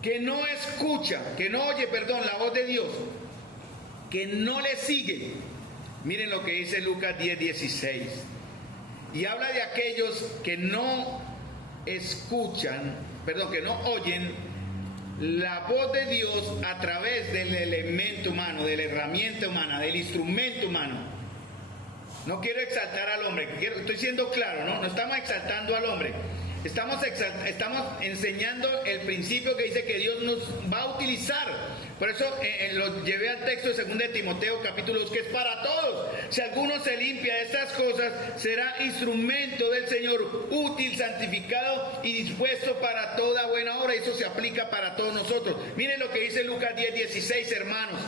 que no escucha, que no oye, la voz de Dios, que no le sigue. Miren lo que dice Lucas 10:16. Y habla de aquellos que no escuchan, que no oyen la voz de Dios a través del elemento humano, de la herramienta humana, del instrumento humano. No quiero exaltar al hombre, estoy siendo claro, ¿no? No estamos exaltando al hombre. Estamos enseñando el principio que dice que Dios nos va a utilizar. Por eso lo llevé al texto de 2 de Timoteo capítulo 2, que es para todos. Si alguno se limpia de estas cosas, será instrumento del Señor, útil, santificado y dispuesto para toda buena obra. Eso se aplica para todos nosotros. Miren lo que dice Lucas 10:16, hermanos.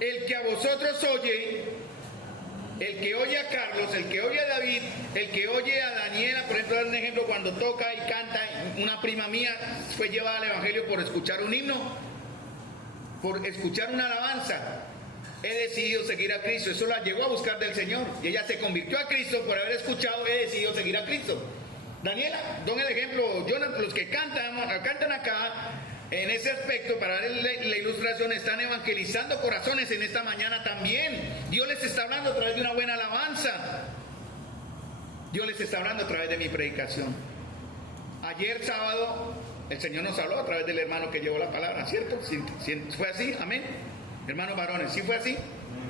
El que a vosotros oye, el que oye a Carlos, el que oye a David, el que oye a Daniela, por ejemplo, dar un ejemplo, cuando toca y canta, una prima mía fue llevada al Evangelio por escuchar un himno, por escuchar una alabanza. He decidido seguir a Cristo. Eso la llegó a buscar del Señor, y ella se convirtió a Cristo por haber escuchado: he decidido seguir a Cristo. Daniela, don el ejemplo. Los que cantan acá, en ese aspecto, para darle la ilustración, están evangelizando corazones en esta mañana también. Dios les está hablando a través de una buena alabanza. Dios les está hablando a través de mi predicación. Ayer sábado el Señor nos habló a través del hermano que llevó la palabra, ¿cierto? ¿Fue así? Amén. Hermanos varones, ¿sí fue así?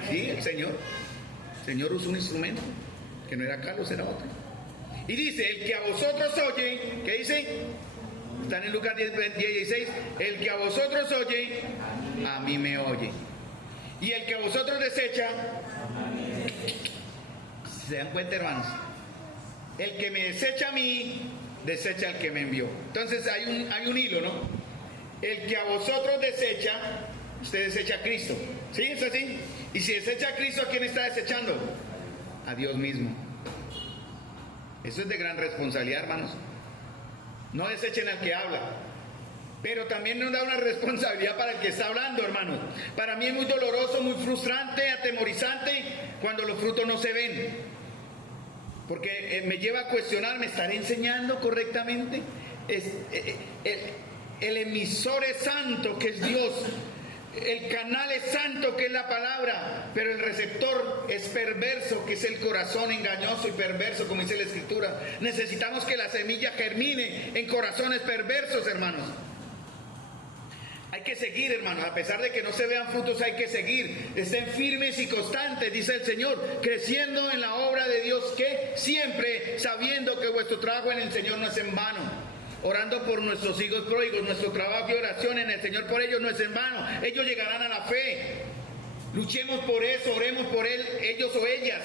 Sí, el Señor usó un instrumento, que no era Carlos, era otro. Y dice: el que a vosotros oye, ¿qué dice? Están en Lucas 10:16. El que a vosotros oye, a mí me oye. Y el que a vosotros desecha, ¿se dan cuenta, hermanos? El que me desecha a mí, desecha al que me envió. Entonces hay un hilo, ¿no? El que a vosotros desecha, usted desecha a Cristo. ¿Sí? ¿Es así? Y si desecha a Cristo, ¿a quién está desechando? A Dios mismo. Eso es de gran responsabilidad, hermanos. No desechen al que habla, pero también nos da una responsabilidad para el que está hablando, hermanos. Para mí es muy doloroso, muy frustrante, atemorizante cuando los frutos no se ven, porque me lleva a cuestionar: ¿me estaré enseñando correctamente? El emisor es santo, que es Dios. El canal es santo, que es la palabra, pero el receptor es perverso, que es el corazón engañoso y perverso, como dice la Escritura. Necesitamos que la semilla germine en corazones perversos, hermanos. Hay que seguir, hermanos, a pesar de que no se vean frutos, hay que seguir. Estén firmes y constantes, dice el Señor, creciendo en la obra de Dios, que siempre sabiendo que vuestro trabajo en el Señor no es en vano. Orando por nuestros hijos pródigos, nuestro trabajo y oración en el Señor por ellos no es en vano. Ellos llegarán a la fe. Luchemos por eso, oremos por él, ellos o ellas.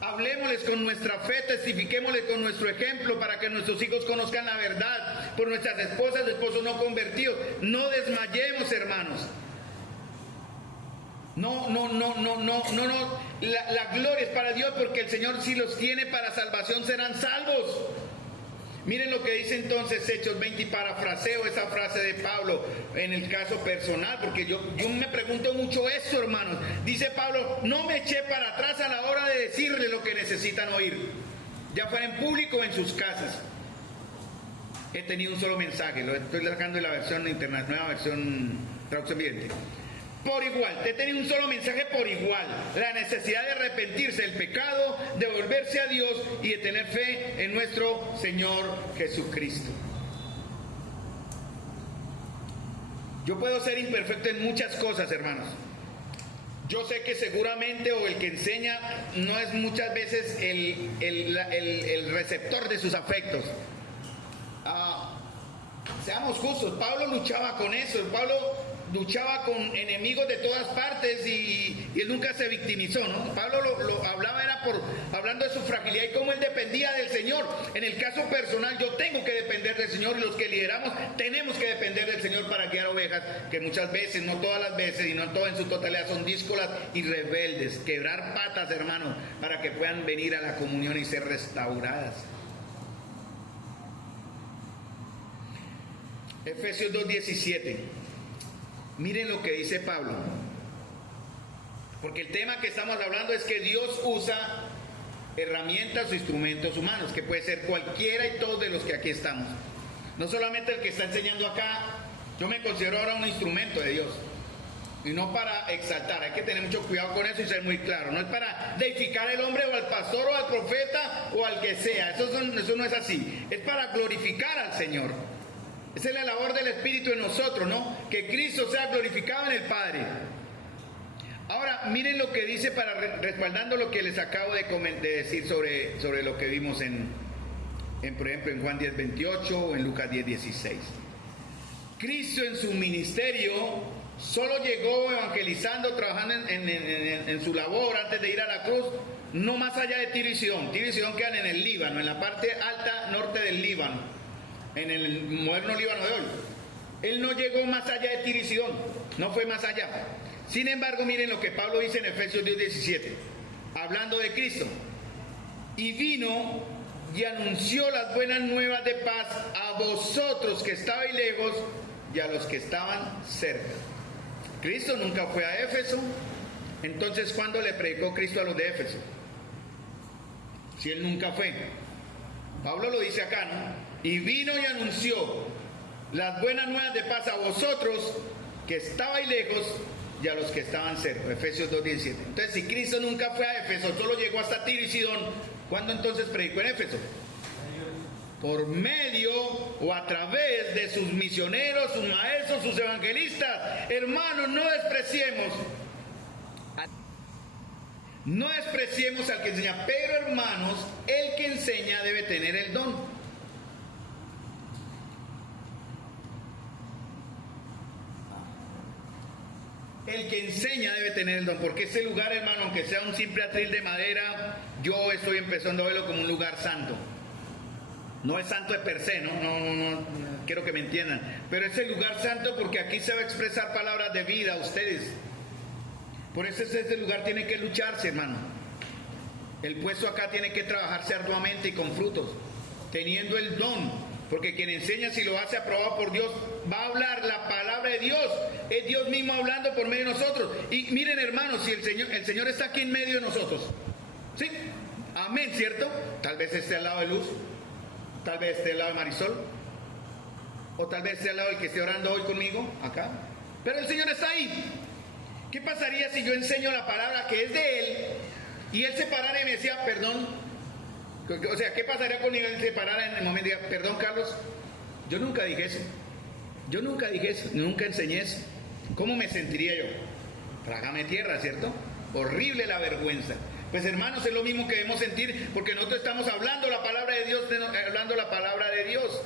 Hablemosles con nuestra fe, testifiquémosles con nuestro ejemplo para que nuestros hijos conozcan la verdad. Por nuestras esposas, esposos no convertidos. No desmayemos, hermanos. No. La gloria es para Dios, porque el Señor, si los tiene para salvación, serán salvos. Miren lo que dice entonces Hechos 20, y parafraseo esa frase de Pablo en el caso personal, porque yo me pregunto mucho eso, hermanos. Dice Pablo: no me eché para atrás a la hora de decirle lo que necesitan oír, ya fuera en público o en sus casas. He tenido un solo mensaje, lo estoy sacando de la versión internacional, nueva versión traducción viviente. Por igual, te tenía un solo mensaje por igual: la necesidad de arrepentirse del pecado, de volverse a Dios y de tener fe en nuestro Señor Jesucristo. Yo puedo ser imperfecto en muchas cosas, hermanos. Yo sé que seguramente, o el que enseña no es muchas veces el receptor de sus afectos. Seamos justos, Pablo luchaba con eso. Pablo luchaba con enemigos de todas partes y él nunca se victimizó, ¿no? Pablo lo hablaba, era hablando de su fragilidad y cómo él dependía del Señor. En el caso personal, yo tengo que depender del Señor, y los que lideramos tenemos que depender del Señor para guiar ovejas que muchas veces, no todas las veces y no todas en su totalidad, son díscolas y rebeldes. Quebrar patas, hermano, para que puedan venir a la comunión y ser restauradas. Efesios 2:17. Miren lo que dice Pablo, porque el tema que estamos hablando es que Dios usa herramientas o instrumentos humanos, que puede ser cualquiera y todos de los que aquí estamos. No solamente el que está enseñando acá. Yo me considero ahora un instrumento de Dios, y no para exaltar. Hay que tener mucho cuidado con eso y ser muy claro. No es para deificar al hombre o al pastor o al profeta o al que sea. Eso no es así. Es para glorificar al Señor. Esa es la labor del Espíritu en nosotros, ¿no? Que Cristo sea glorificado en el Padre. Ahora, miren lo que dice, respaldando lo que les acabo de decir sobre lo que vimos por ejemplo, en Juan 10:28 o en Lucas 10:16. Cristo en su ministerio solo llegó evangelizando, trabajando en su labor antes de ir a la cruz, no más allá de Tiro y Sidón. Tiro y Sidón quedan en el Líbano, en la parte alta norte del Líbano, en el moderno Líbano de hoy. Él no llegó más allá de Tiro y Sidón, no fue más allá. Sin embargo, miren lo que Pablo dice en Efesios 10:17, hablando de Cristo: y vino y anunció las buenas nuevas de paz a vosotros que estabais lejos y a los que estaban cerca. Cristo nunca fue a Éfeso. Entonces, ¿cuándo le predicó Cristo a los de Éfeso? Si él nunca fue. Pablo lo dice acá, ¿no? Y vino y anunció las buenas nuevas de paz a vosotros que estabais lejos y a los que estaban cerca. Efesios 2:17. Entonces, si Cristo nunca fue a Éfeso, solo llegó hasta Tiro y Sidón, ¿cuándo entonces predicó en Éfeso? Por medio o a través de sus misioneros, sus maestros, sus evangelistas. Hermanos, no despreciemos al que enseña, pero hermanos, el que enseña debe tener el don. El que enseña debe tener el don, porque ese lugar, hermano, aunque sea un simple atril de madera, yo estoy empezando a verlo como un lugar santo. No es santo de per se, no, quiero que me entiendan, pero es el lugar santo porque aquí se va a expresar palabras de vida a ustedes. Por eso este lugar tiene que lucharse, hermano. El puesto acá tiene que trabajarse arduamente y con frutos, teniendo el don, porque quien enseña, si lo hace aprobado por Dios, va a hablar la palabra de Dios. Es Dios mismo hablando por medio de nosotros. Y miren, hermanos, si el Señor está aquí en medio de nosotros, ¿sí? Amén, ¿cierto? Tal vez esté al lado de Luz, tal vez esté al lado de Marisol, o tal vez esté al lado del que esté orando hoy conmigo, acá. Pero el Señor está ahí. ¿Qué pasaría si yo enseño la palabra que es de Él y Él se parara y me decía, perdón? O sea, ¿qué pasaría con Él se parara en el momento y diga, perdón, Carlos, yo nunca dije eso, nunca enseñé eso? ¿Cómo me sentiría yo? Trágame tierra, ¿cierto? Horrible la vergüenza. Pues hermanos, es lo mismo que debemos sentir, porque nosotros estamos hablando la palabra de Dios,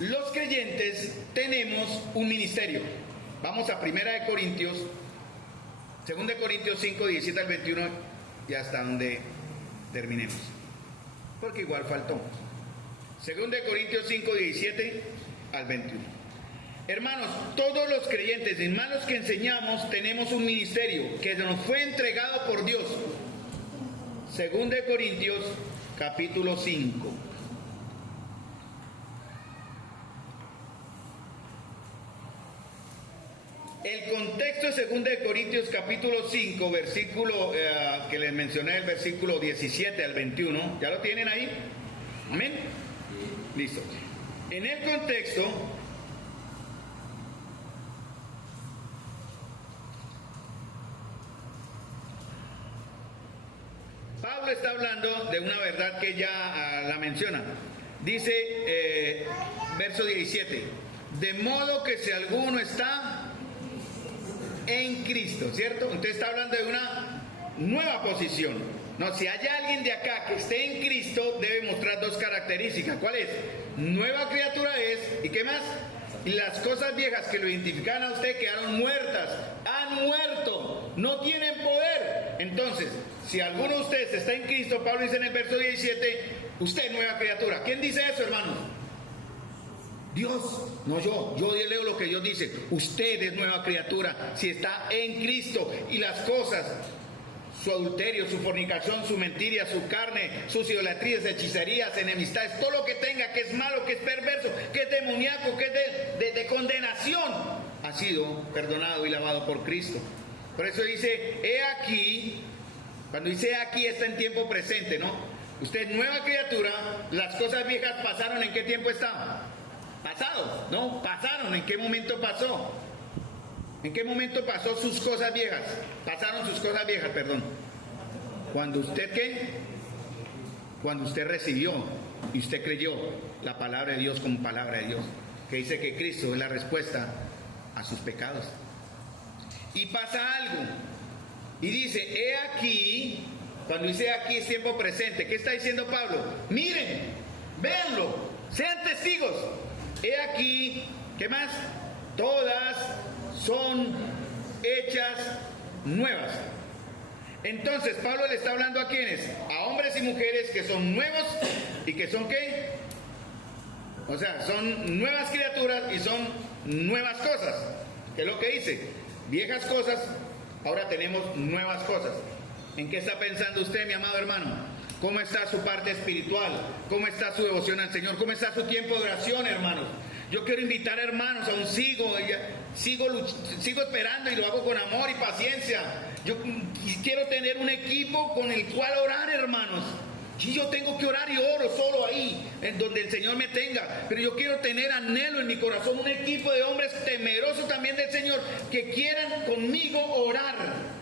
Los creyentes tenemos un ministerio. Vamos a 2 de Corintios 5, 17 al 21 y hasta donde terminemos. Porque igual faltó. 2 de Corintios 5, 17 al 21. Hermanos, todos los creyentes, hermanos que enseñamos, tenemos un ministerio que nos fue entregado por Dios. 2 de Corintios capítulo 5. El contexto de 2 de Corintios capítulo 5, versículo que les mencioné, el versículo 17 al 21, ¿ya lo tienen ahí? Amén. Listo. En el contexto, Pablo está hablando de una verdad que ya la menciona. Dice, verso 17, de modo que si alguno está en Cristo, ¿cierto? Entonces está hablando de una nueva posición. No, si hay alguien de acá que esté en Cristo, debe mostrar dos características. ¿Cuál es? Nueva criatura es, ¿y qué más? Y las cosas viejas que lo identifican a usted quedaron muertas, han muerto, no tienen poder. Entonces, si alguno de ustedes está en Cristo, Pablo dice en el verso 17, usted es nueva criatura. ¿Quién dice eso, hermanos? Dios, no yo leo lo que Dios dice. Usted es nueva criatura si está en Cristo, y las cosas, su adulterio, su fornicación, su mentira, su carne, sus idolatrías, hechicerías, enemistades, todo lo que tenga que es malo, que es perverso, que es demoníaco, que es de condenación, ha sido perdonado y lavado por Cristo. Por eso dice, he aquí, cuando dice he aquí está en tiempo presente, ¿no? Usted es nueva criatura, las cosas viejas pasaron, ¿en qué tiempo está? Pasado, ¿no? Pasaron, ¿en qué momento pasó? ¿En qué momento pasó sus cosas viejas? Pasaron sus cosas viejas, perdón. Cuando usted, ¿qué? Cuando usted recibió y usted creyó la palabra de Dios como palabra de Dios, que dice que Cristo es la respuesta a sus pecados. Y pasa algo, y dice, he aquí, cuando dice aquí es tiempo presente, ¿qué está diciendo Pablo? Miren, véanlo, sean testigos. He aquí, ¿qué más? Todas son hechas nuevas. Entonces Pablo le está hablando a quiénes, a hombres y mujeres que son nuevos y que son ¿qué? O sea, son nuevas criaturas y son nuevas cosas. ¿Qué es lo que dice? Viejas cosas, ahora tenemos nuevas cosas. ¿En qué está pensando usted, mi amado hermano? ¿Cómo está su parte espiritual? ¿Cómo está su devoción al Señor? ¿Cómo está su tiempo de oración, hermanos? Yo quiero invitar, hermanos, aún sigo esperando, y lo hago con amor y paciencia. Yo quiero tener un equipo con el cual orar, hermanos. Y yo tengo que orar y oro solo ahí, en donde el Señor me tenga. Pero yo quiero tener anhelo en mi corazón, un equipo de hombres temerosos también del Señor, que quieran conmigo orar.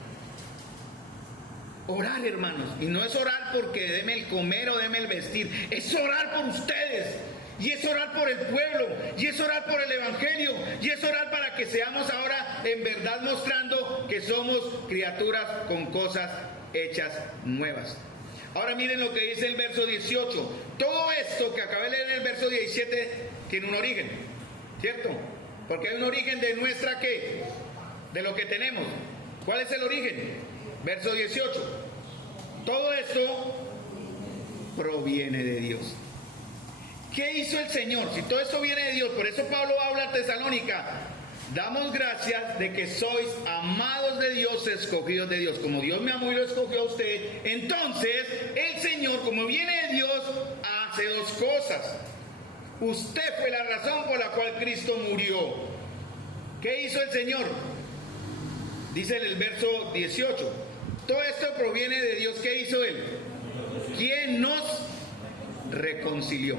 Orar, hermanos, y no es orar porque deme el comer o deme el vestir, es orar por ustedes, y es orar por el pueblo, y es orar por el evangelio, y es orar para que seamos ahora en verdad mostrando que somos criaturas con cosas hechas nuevas. Ahora miren lo que dice el verso 18, todo esto que acabé de leer en el verso 17 tiene un origen, ¿cierto? Porque hay un origen de nuestra ¿qué? De lo que tenemos. ¿Cuál es el origen? Verso 18. Todo esto proviene de Dios. ¿Qué hizo el Señor? Si todo esto viene de Dios, por eso Pablo habla a Tesalónica. Damos gracias de que sois amados de Dios, escogidos de Dios. Como Dios me amó y lo escogió a usted, entonces el Señor, como viene de Dios, hace dos cosas. Usted fue la razón por la cual Cristo murió. ¿Qué hizo el Señor? Dice en el verso 18, todo esto proviene de Dios. ¿Qué hizo Él? ¿Quién nos reconcilió?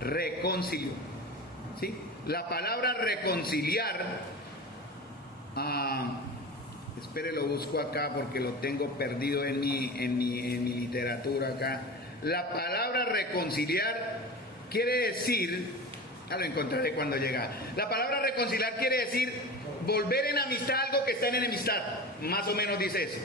Reconcilió. ¿Sí? La palabra reconciliar, espere, lo busco acá porque lo tengo perdido en mi literatura acá. La palabra reconciliar quiere decir, lo encontraré cuando llega. La palabra reconciliar quiere decir volver en amistad algo que está en enemistad, más o menos dice eso.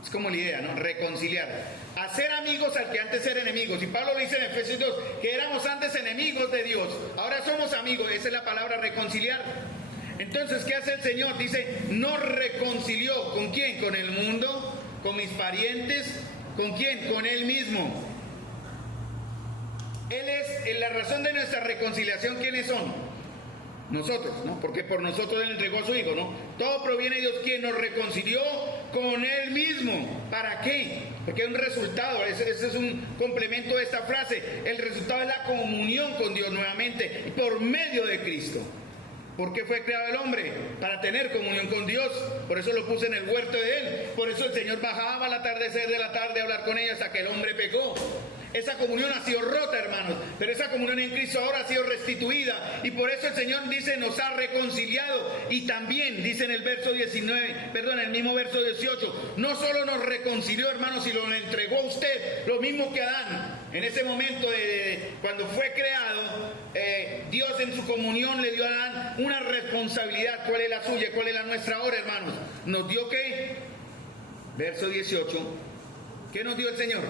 Es como la idea, ¿no? Reconciliar. Hacer amigos al que antes era enemigos. Y Pablo lo dice en Efesios 2, que éramos antes enemigos de Dios. Ahora somos amigos. Esa es la palabra reconciliar. Entonces, ¿qué hace el Señor? Dice, nos reconcilió. ¿Con quién? Con el mundo, con mis parientes. ¿Con quién? Con Él mismo. Él es la razón de nuestra reconciliación. ¿Quiénes son? Nosotros, ¿no? Porque por nosotros Él entregó a su Hijo, ¿no? Todo proviene de Dios, quien nos reconcilió con Él mismo. ¿Para qué? Porque hay un resultado. Ese es un complemento de esta frase. El resultado es la comunión con Dios nuevamente por medio de Cristo. ¿Por qué fue creado el hombre? Para tener comunión con Dios. Por eso lo puse en el huerto de Él. Por eso el Señor bajaba al atardecer de la tarde a hablar con ellos hasta que el hombre pecó. Esa comunión ha sido rota, hermanos, pero esa comunión en Cristo ahora ha sido restituida, y por eso el Señor dice, nos ha reconciliado. Y también dice en el verso 19, perdón, en el mismo verso 18, no solo nos reconcilió, hermanos, sino lo entregó a usted, lo mismo que Adán. En ese momento cuando fue creado, Dios en su comunión le dio a Adán una responsabilidad. ¿Cuál es la suya? ¿Cuál es la nuestra ahora, hermanos? Nos dio ¿qué? Verso 18, ¿qué nos dio el Señor?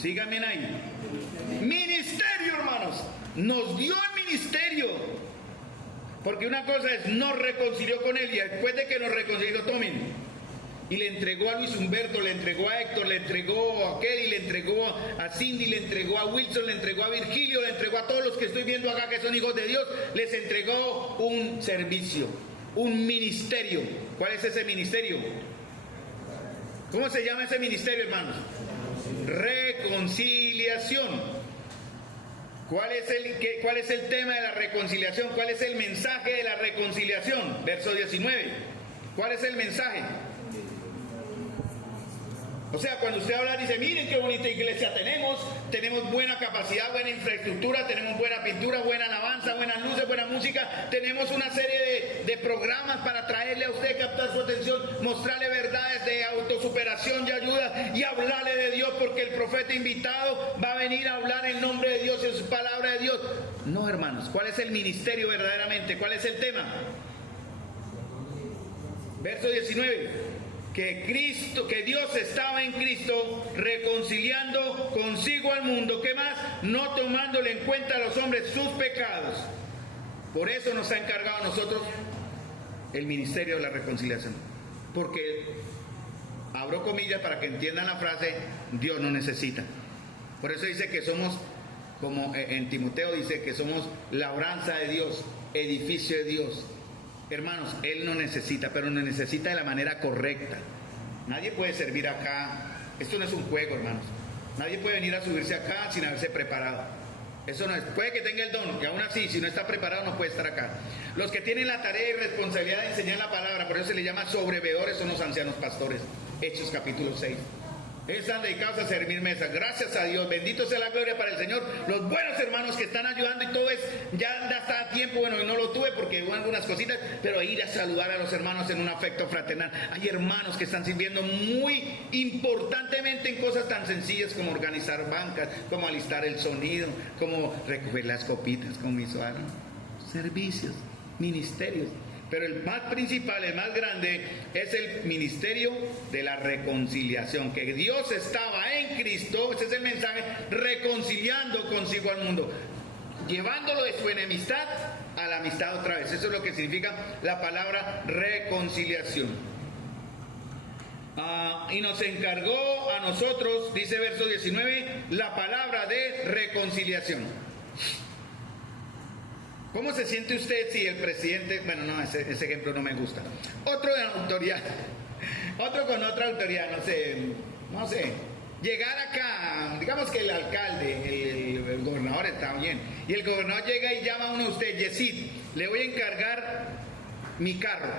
Síganme ahí. Ministerio, hermanos. Nos dio el ministerio. Porque una cosa es, nos reconcilió con Él, y después de que nos reconcilió, tomen, y le entregó a Luis Humberto, le entregó a Héctor, le entregó a Kelly, le entregó a Cindy, le entregó a Wilson, le entregó a Virgilio, le entregó a todos los que estoy viendo acá que son hijos de Dios, les entregó un servicio, un ministerio. ¿Cuál es ese ministerio? ¿Cómo se llama ese ministerio, hermanos? Reconciliación. ¿Cuál es el tema de la reconciliación? ¿Cuál es el mensaje de la reconciliación? Verso 19. ¿Cuál es el mensaje? O sea, cuando usted habla, dice, miren qué bonita iglesia tenemos buena capacidad, buena infraestructura, tenemos buena pintura, buena alabanza, buenas luces, buena música, tenemos una serie de programas para traerle a usted, captar su atención, mostrarle verdades de autosuperación y ayuda, y hablarle de Dios, porque el profeta invitado va a venir a hablar en nombre de Dios, en su palabra de Dios. No, hermanos, ¿cuál es el ministerio verdaderamente? ¿Cuál es el tema? Verso 19. Que Dios estaba en Cristo reconciliando consigo al mundo. ¿Qué más? No tomándole en cuenta a los hombres sus pecados. Por eso nos ha encargado a nosotros el ministerio de la reconciliación. Porque, abro comillas para que entiendan la frase, Dios no necesita. Por eso dice que somos, como en Timoteo dice, que somos labranza de Dios, edificio de Dios. Hermanos, Él no necesita, pero nos necesita de la manera correcta. Nadie puede servir acá. Esto no es un juego, hermanos. Nadie puede venir a subirse acá sin haberse preparado. Eso no es. Puede que tenga el don, que aún así, si no está preparado, no puede estar acá. Los que tienen la tarea y responsabilidad de enseñar la palabra, por eso se les llama sobreveedores, son los ancianos pastores. Hechos capítulo 6. Ellos están dedicados a servir mesas. Gracias a Dios, bendito sea la gloria para el Señor. Los buenos hermanos que están ayudando, y todo es, ya está a tiempo. Bueno, yo no lo tuve porque hubo algunas cositas, pero ir a saludar a los hermanos en un afecto fraternal. Hay hermanos que están sirviendo muy importantemente en cosas tan sencillas como organizar bancas, como alistar el sonido, como recoger las copitas, como hizo Aaron. Servicios, ministerios. Pero el más principal, el más grande, es el ministerio de la reconciliación. Que Dios estaba en Cristo, ese es el mensaje, reconciliando consigo al mundo, llevándolo de su enemistad a la amistad otra vez. Eso es lo que significa la palabra reconciliación. Y nos encargó a nosotros, dice verso 19, la palabra de reconciliación. ¿Cómo se siente usted si el presidente, bueno, no, ese ejemplo no me gusta, otro de autoridad, otro con otra autoridad, no sé, llegar acá, digamos que el alcalde, el gobernador está bien, y el gobernador llega y llama a uno a usted, Yesid, le voy a encargar mi carro,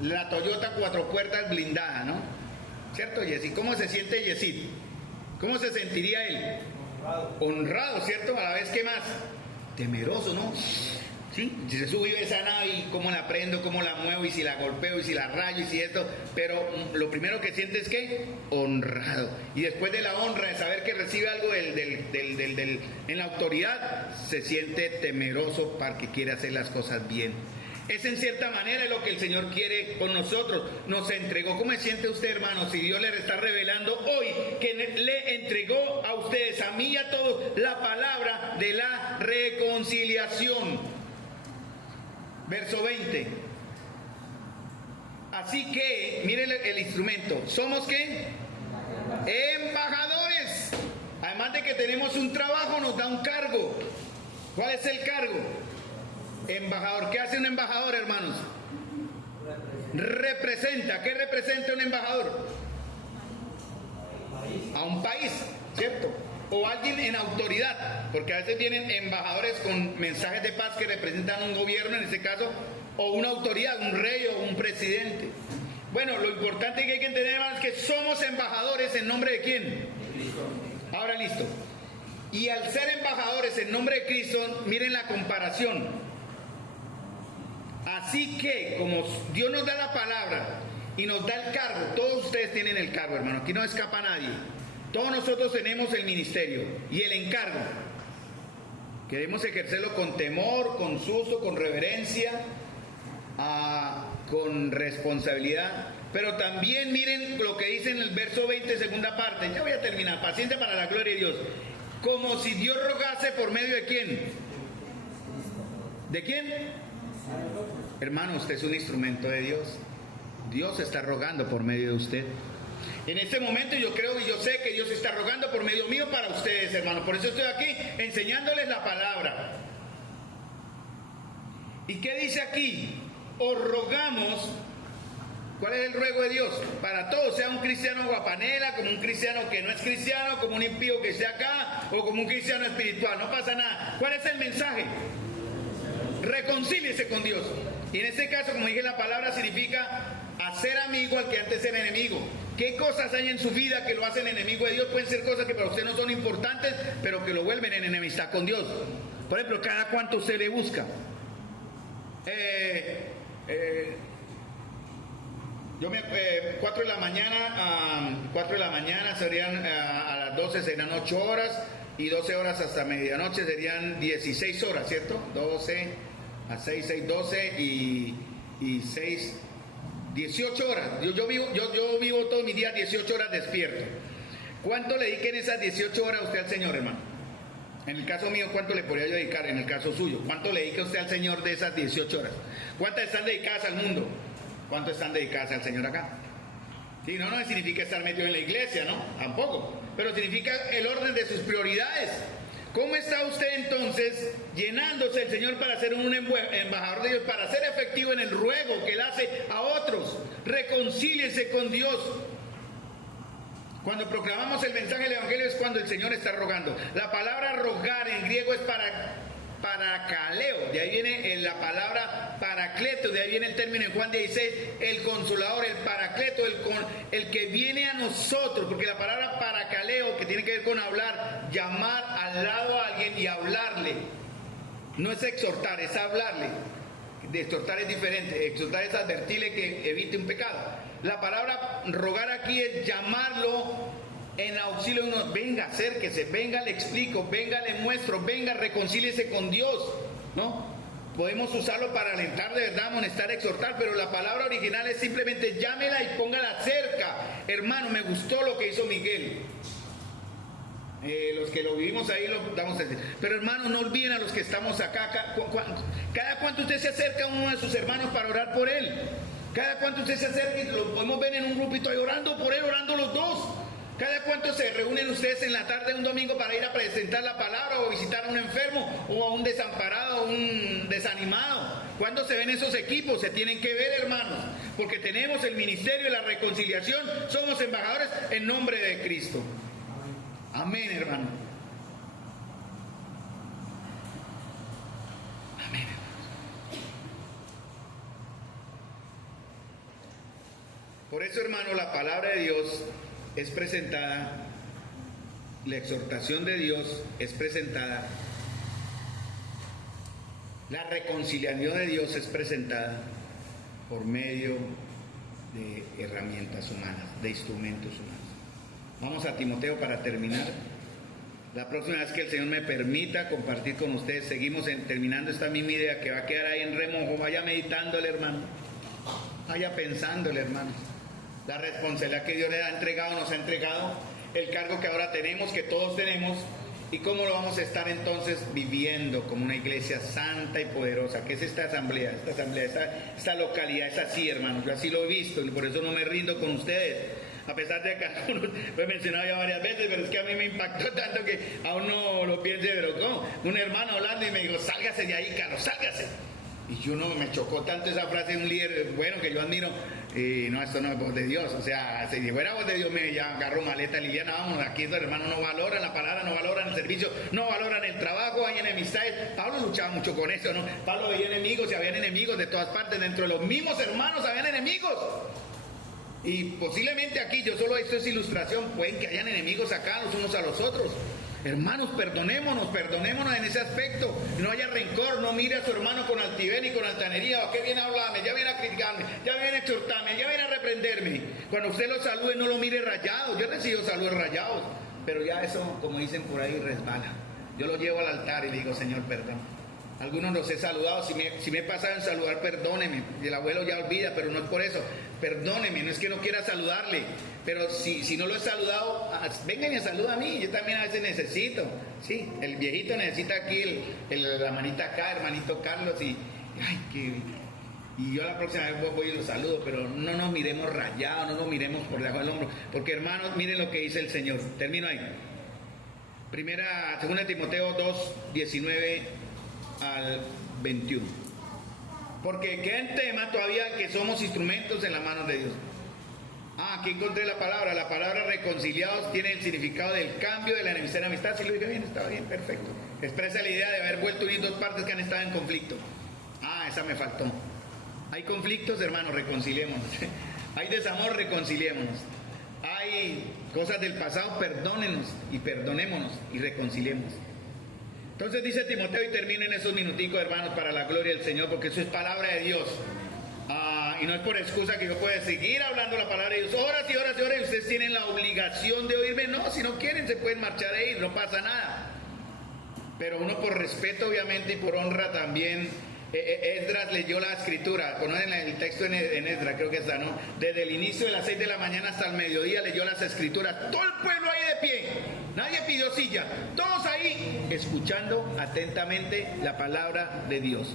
la Toyota 4 puertas blindada, ¿no? ¿Cierto, Yesid? ¿Cómo se siente Yesid? ¿Cómo se sentiría él? Honrado, ¿cierto? A la vez, ¿qué más? Temeroso, ¿no? ¿Sí? Si se sube esa nave, y cómo la prendo, cómo la muevo, y si la golpeo, y si la rayo, y si esto, pero lo primero que siente es que honrado. Y después de la honra, de saber que recibe algo en la autoridad, se siente temeroso porque quiere hacer las cosas bien. Es en cierta manera lo que el Señor quiere con nosotros. Nos entregó. ¿Cómo se siente usted, hermano? Si Dios le está revelando hoy que le entregó a ustedes, a mí y a todos, la palabra de la reconciliación. Verso 20. Así que, miren el instrumento. ¿Somos qué? Embajadores. Además de que tenemos un trabajo, nos da un cargo. ¿Cuál es el cargo? Embajador. ¿Qué hace un embajador, hermanos? Representa. ¿Qué representa un embajador? A un país, ¿cierto? O alguien en autoridad, porque a veces vienen embajadores con mensajes de paz que representan un gobierno, en este caso, o una autoridad, un rey o un presidente. Bueno, lo importante que hay que entender, hermanos, es que somos embajadores en nombre de ¿quién? De Cristo. Ahora listo. Y al ser embajadores en nombre de Cristo, miren la comparación. Así que, como Dios nos da la palabra y nos da el cargo, todos ustedes tienen el cargo, hermano, aquí no escapa nadie. Todos nosotros tenemos el ministerio y el encargo. Queremos ejercerlo con temor, con susto, con reverencia, con responsabilidad. Pero también miren lo que dice en el verso 20, segunda parte. Ya voy a terminar. Paciencia para la gloria de Dios. Como si Dios rogase por medio de ¿quién? ¿De quién? Hermano, usted es un instrumento de Dios. Dios está rogando por medio de usted. En este momento yo creo y yo sé que Dios está rogando por medio mío para ustedes, hermanos. Por eso estoy aquí enseñándoles la palabra. ¿Y qué dice aquí? Os rogamos. ¿Cuál es el ruego de Dios? Para todos, sea un cristiano guapanela, como un cristiano que no es cristiano, como un impío que esté acá, o como un cristiano espiritual, no pasa nada. ¿Cuál es el mensaje? Reconcíliese con Dios. Y en este caso, como dije, la palabra significa hacer amigo al que antes era enemigo. ¿Qué cosas hay en su vida que lo hacen enemigo de Dios? Pueden ser cosas que para usted no son importantes, pero que lo vuelven en enemistad con Dios. Por ejemplo, ¿cada cuánto usted le busca? 4 de la mañana serían a las 12 serían 8 horas y 12 horas hasta medianoche serían 16 horas, ¿cierto? 12 a 6, 6, 12 y 6, 18 horas. Yo vivo todos mis días 18 horas despierto. ¿Cuánto le dediquen esas 18 horas a usted al Señor, hermano? En el caso mío, ¿cuánto le podría yo dedicar? En el caso suyo, ¿cuánto le dedica usted al Señor de esas 18 horas? ¿Cuántas están dedicadas al mundo? ¿Cuánto están dedicadas al Señor acá? Sí, no significa estar metido en la iglesia, ¿no? Tampoco. Pero significa el orden de sus prioridades. ¿Cómo está usted entonces llenándose el Señor para ser un embajador de Dios, para ser efectivo en el ruego que Él hace a otros? Reconcíliense con Dios. Cuando proclamamos el mensaje del Evangelio es cuando el Señor está rogando. La palabra rogar en griego es paracaleo, de ahí viene la palabra paracleto, de ahí viene el término en Juan 16, el consolador, el paracleto, el que viene a nosotros, porque la palabra paracaleo, que tiene que ver con hablar, llamar al lado a alguien y hablarle, no es exhortar, es hablarle. De exhortar es diferente, exhortar es advertirle que evite un pecado. La palabra rogar aquí es llamarlo en auxilio de uno. Venga, acérquese, venga, le explico, venga, le muestro, venga, reconcíliese con Dios, ¿no? Podemos usarlo para alentar de verdad, amonestar, exhortar, pero la palabra original es simplemente llámela y póngala cerca. Hermano, me gustó lo que hizo Miguel. Los que lo vivimos ahí lo damos a decir. Pero hermano, no olviden a los que estamos acá. Cada cuánto usted se acerca a uno de sus hermanos para orar por él. Cada cuánto usted se acerca y lo podemos ver en un grupito ahí orando por él, orando los dos. Cada cuánto se reúnen ustedes en la tarde de un domingo para ir a presentar la palabra o visitar a un enfermo o a un desamparado, un desanimado. ¿Cuándo se ven esos equipos? Se tienen que ver, hermanos, porque tenemos el ministerio de la reconciliación. Somos embajadores en nombre de Cristo. Amén, hermano. Amén. Por eso, hermano, la palabra de Dios es presentada, la exhortación de Dios es presentada, la reconciliación de Dios es presentada por medio de herramientas humanas, de instrumentos humanos. Vamos a Timoteo para terminar. La próxima vez que el Señor me permita compartir con ustedes, seguimos terminando esta misma idea que va a quedar ahí en remojo. Vaya meditándole, hermano. Vaya pensándole, hermano. La responsabilidad que Dios le ha entregado, nos ha entregado, el cargo que ahora tenemos, que todos tenemos, ¿Y cómo lo vamos a estar entonces viviendo como una iglesia santa y poderosa? ¿Qué es esta asamblea, esta localidad? Es así, hermanos. Yo así lo he visto y por eso no me rindo con ustedes. A pesar de que algunos lo he mencionado ya varias veces, pero es que a mí me impactó tanto que aún no lo piense, pero ¿cómo? Un hermano hablando y me dijo, sálgase de ahí, Carlos, sálgase. Y yo no, me chocó tanto esa frase de un líder bueno que yo admiro. No, esto no es voz de Dios. O sea, si fuera voz de Dios me ya agarró maleta, Liliana, vamos, aquí estos hermanos no valoran la palabra, no valoran el servicio, no valoran el trabajo, hay enemistades. Pablo luchaba mucho con eso, ¿no? Pablo veía enemigos y habían enemigos de todas partes, dentro de los mismos hermanos habían enemigos. Y posiblemente aquí, yo solo esto es ilustración, pueden que hayan enemigos acá los unos a los otros. Hermanos, perdonémonos en ese aspecto. No haya rencor, no mire a su hermano con altivez ni con altanería. ¿O qué viene a hablarme? Ya viene a criticarme, ya viene a exhortarme, ya viene a reprenderme. Cuando usted lo salude, no lo mire rayado. Yo recibo saludos rayados, pero ya eso, como dicen por ahí, resbala. Yo lo llevo al altar y le digo, Señor, perdón. Algunos los he saludado, si me he pasado en saludar, perdóneme. Y el abuelo ya olvida, pero no es por eso. Perdóneme, no es que no quiera saludarle, pero si no lo he saludado, vengan y saluda a mí, yo también a veces necesito. Sí, el viejito necesita aquí la manita acá, hermanito Carlos, y yo la próxima vez voy y lo saludo, pero no nos miremos rayados, no nos miremos por debajo del hombro, porque hermanos, miren lo que dice el Señor. Termino ahí. Segunda Timoteo 2, 19 al 21. Porque queda en tema todavía que somos instrumentos en las manos de Dios. Aquí encontré la palabra reconciliados tiene el significado del cambio de la enemistad en amistad. Si lo dije bien, estaba bien, perfecto. Expresa la idea de haber vuelto a unir dos partes que han estado en conflicto. Esa me faltó. Hay conflictos, hermanos, reconciliémonos. Hay desamor, reconciliémonos. Hay cosas del pasado, perdónenos y perdonémonos y reconciliemos. Entonces dice Timoteo, y terminen esos minuticos, hermanos, para la gloria del Señor, porque eso es palabra de Dios. Y no es por excusa que yo pueda seguir hablando la palabra de Dios horas y horas y horas, y ustedes tienen la obligación de oírme. No, si no quieren se pueden marchar e ir, no pasa nada. Pero uno por respeto, obviamente, y por honra también. Esdras leyó la escritura, conocen el texto en Esdras, creo que está, ¿no? Desde el inicio de las 6 de la mañana hasta el mediodía leyó las escrituras, todo el pueblo ahí de pie, nadie pidió silla, todos ahí escuchando atentamente la palabra de Dios.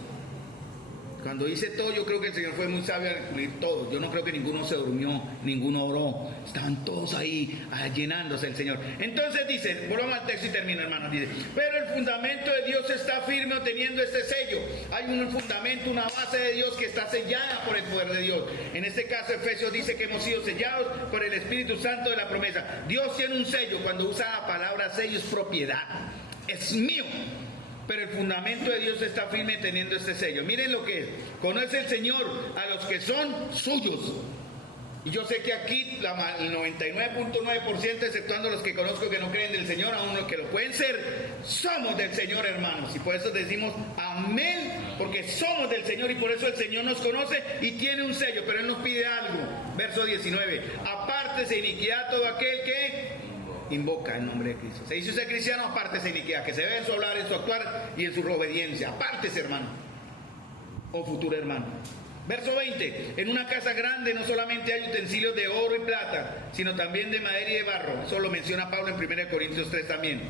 Cuando hice todo, yo creo que el Señor fue muy sabio al incluir todo. Yo no creo que ninguno se durmió, ninguno oró. Estaban todos ahí llenándose el Señor. Entonces dice, volvamos al texto y termino, hermano. Dice, pero el fundamento de Dios está firme teniendo este sello. Hay un fundamento, una base de Dios que está sellada por el poder de Dios. En este caso, Efesios dice que hemos sido sellados por el Espíritu Santo de la promesa. Dios tiene un sello. Cuando usa la palabra sello es propiedad. Es mío. Pero el fundamento de Dios está firme teniendo este sello. Miren lo que es. Conoce el Señor a los que son suyos. Y yo sé que aquí el 99.9%, exceptuando los que conozco que no creen del Señor, aún los que lo pueden ser, somos del Señor, hermanos. Y por eso decimos amén, porque somos del Señor y por eso el Señor nos conoce y tiene un sello. Pero Él nos pide algo. Verso 19. Apártese iniquidad todo aquel que invoca el nombre de Cristo. Se dice usted cristiano, apártese iniquidad, que se ve en su hablar, en su actuar y en su obediencia. Apártese, hermano, o futuro hermano. Verso 20. En una casa grande no solamente hay utensilios de oro y plata, sino también de madera y de barro. Eso lo menciona Pablo en 1 Corintios 3 también.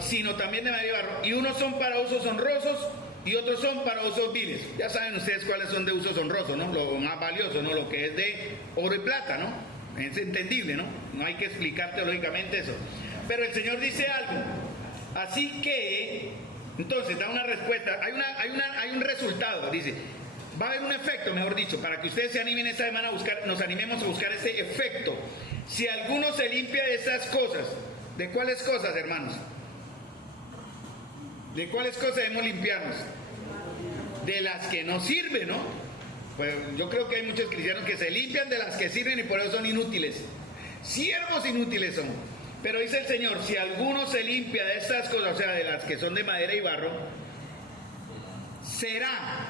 Sino también de madera y barro. Y unos son para usos honrosos y otros son para usos viles. Ya saben ustedes cuáles son de usos honrosos, ¿no? Lo más valioso, ¿no? Lo que es de oro y plata, ¿no? Es entendible, ¿no? No hay que explicar teológicamente eso. Pero el Señor dice algo. Así que, entonces, da una respuesta. Hay un resultado. Dice, va a haber un efecto, mejor dicho, para que ustedes se animen esta semana a buscar, nos animemos a buscar ese efecto. Si alguno se limpia de esas cosas, ¿de cuáles cosas, hermanos? ¿De cuáles cosas debemos limpiarnos? De las que no sirven, ¿no? Pues yo creo que hay muchos cristianos que se limpian de las que sirven y por eso son inútiles. Siervos inútiles son. Pero dice el Señor, si alguno se limpia de estas cosas, o sea, de las que son de madera y barro, será.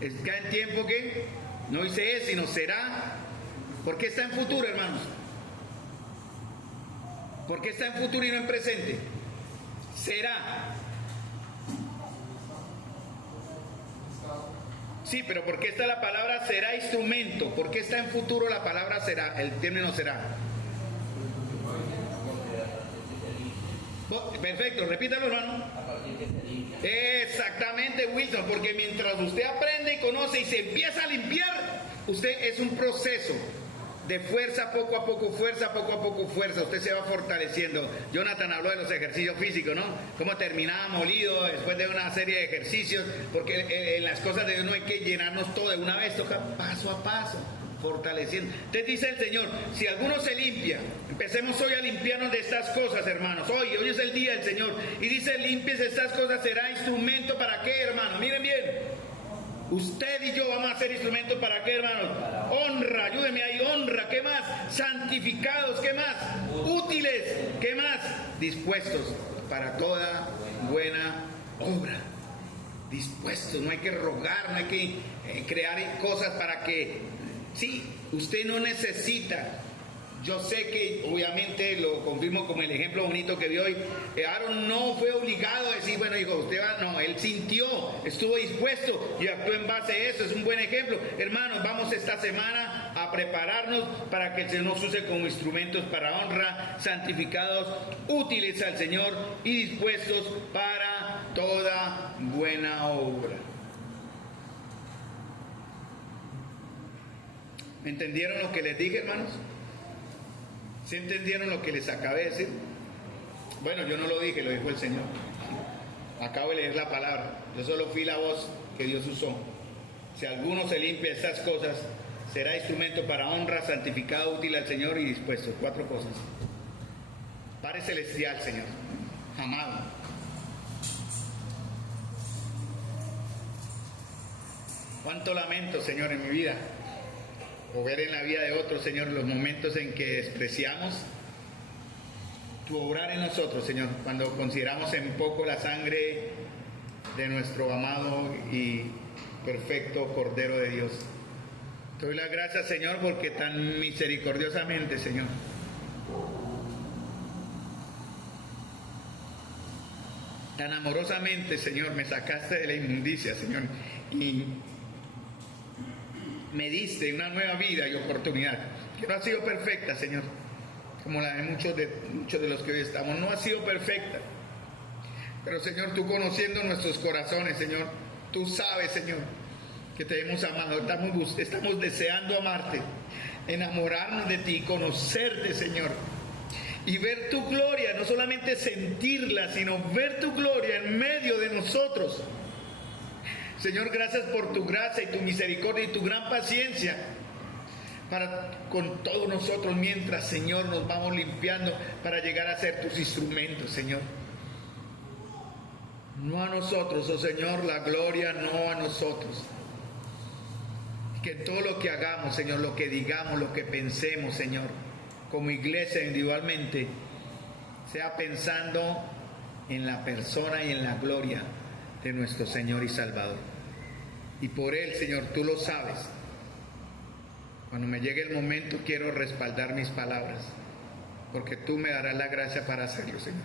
Es que en tiempo que no dice es, sino será. ¿Por qué está en futuro, hermanos? ¿Por qué está en futuro y no en presente? Será. Sí, pero ¿por qué está la palabra será instrumento? ¿Por qué está en futuro la palabra será, el término será? perfecto, repítalo, hermano. A partir que se limpia. Exactamente, Wilson, porque mientras usted aprende y conoce y se empieza a limpiar, usted es un proceso de fuerza poco a poco, fuerza poco a poco, fuerza. Usted se va fortaleciendo. Jonathan habló de los ejercicios físicos, ¿no? Cómo terminaba molido después de una serie de ejercicios, porque en las cosas de Dios no hay que llenarnos todo de una vez, toca paso a paso, fortaleciendo. Entonces dice el Señor, si alguno se limpia, empecemos hoy a limpiarnos de estas cosas, hermanos. Hoy es el día del Señor. Y dice, limpies estas cosas, será instrumento para qué, hermanos. Miren bien. Usted y yo vamos a ser instrumentos para qué, hermanos. Honra, ayúdeme ahí, honra. ¿Qué más? Santificados, ¿qué más? Útiles, ¿qué más? Dispuestos para toda buena obra. Dispuestos, no hay que rogar, no hay que crear cosas para que... Sí, usted no necesita. Yo sé que obviamente lo confirmo como el ejemplo bonito que vi hoy. Aaron no fue obligado a decir, bueno, hijo, usted va, no, él sintió, estuvo dispuesto y actuó en base a eso. Es un buen ejemplo. Hermanos, vamos esta semana a prepararnos para que el Señor nos use como instrumentos para honra, santificados, útiles al Señor y dispuestos para toda buena obra. ¿Entendieron lo que les dije, hermanos? ¿Sí entendieron lo que les acabé de decir? Bueno, yo no lo dije, lo dijo el Señor. Acabo de leer la palabra. Yo solo fui la voz que Dios usó. Si alguno se limpia estas cosas, será instrumento para honra, santificado, útil al Señor y dispuesto. 4 cosas. Padre celestial, Señor, amado. Cuánto lamento, Señor, en mi vida. O ver en la vida de otros, Señor, los momentos en que despreciamos tu obrar en nosotros, Señor, cuando consideramos en poco la sangre de nuestro amado y perfecto Cordero de Dios. Te doy las gracias, Señor, porque tan misericordiosamente, Señor, tan amorosamente, Señor, me sacaste de la inmundicia, Señor, y me diste una nueva vida y oportunidad, que no ha sido perfecta, Señor, como la de muchos de los que hoy estamos. No ha sido perfecta, pero, Señor, tú conociendo nuestros corazones, Señor, tú sabes, Señor, que te hemos amado, estamos deseando amarte, enamorarnos de ti, conocerte, Señor, y ver tu gloria, no solamente sentirla, sino ver tu gloria en medio de nosotros. Señor, gracias por tu gracia y tu misericordia y tu gran paciencia para con todos nosotros mientras, Señor, nos vamos limpiando para llegar a ser tus instrumentos, Señor. No a nosotros, oh Señor, la gloria no a nosotros. Que en todo lo que hagamos, Señor, lo que digamos, lo que pensemos, Señor, como iglesia individualmente, sea pensando en la persona y en la gloria de nuestro Señor y Salvador. Y por Él, Señor, tú lo sabes. Cuando me llegue el momento quiero respaldar mis palabras, porque tú me darás la gracia para hacerlo, Señor.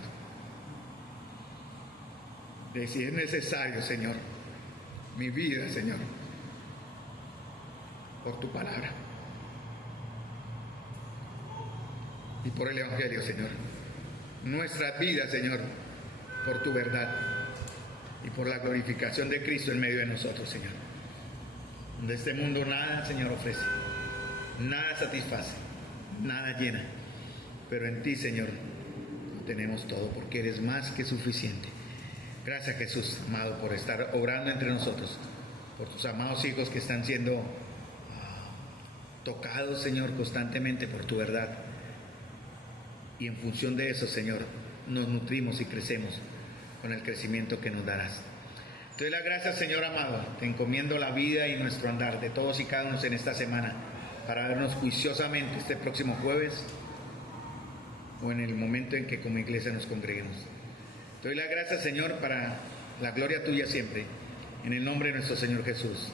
De si es necesario, Señor, mi vida, Señor, por tu palabra y por el Evangelio, Señor. Nuestras vidas, Señor, por tu verdad y por la glorificación de Cristo en medio de nosotros, Señor. De este mundo nada, Señor, ofrece, nada satisface, nada llena, pero en ti, Señor, tenemos todo, porque eres más que suficiente. Gracias, Jesús, amado, por estar obrando entre nosotros, por tus amados hijos que están siendo tocados, Señor, constantemente por tu verdad. Y en función de eso, Señor, nos nutrimos y crecemos con el crecimiento que nos darás. Te doy las gracias, Señor amado. Te encomiendo la vida y nuestro andar de todos y cada uno en esta semana, para vernos juiciosamente este próximo jueves o en el momento en que como iglesia nos congreguemos. Te doy las gracias, Señor, para la gloria tuya siempre, en el nombre de nuestro Señor Jesús.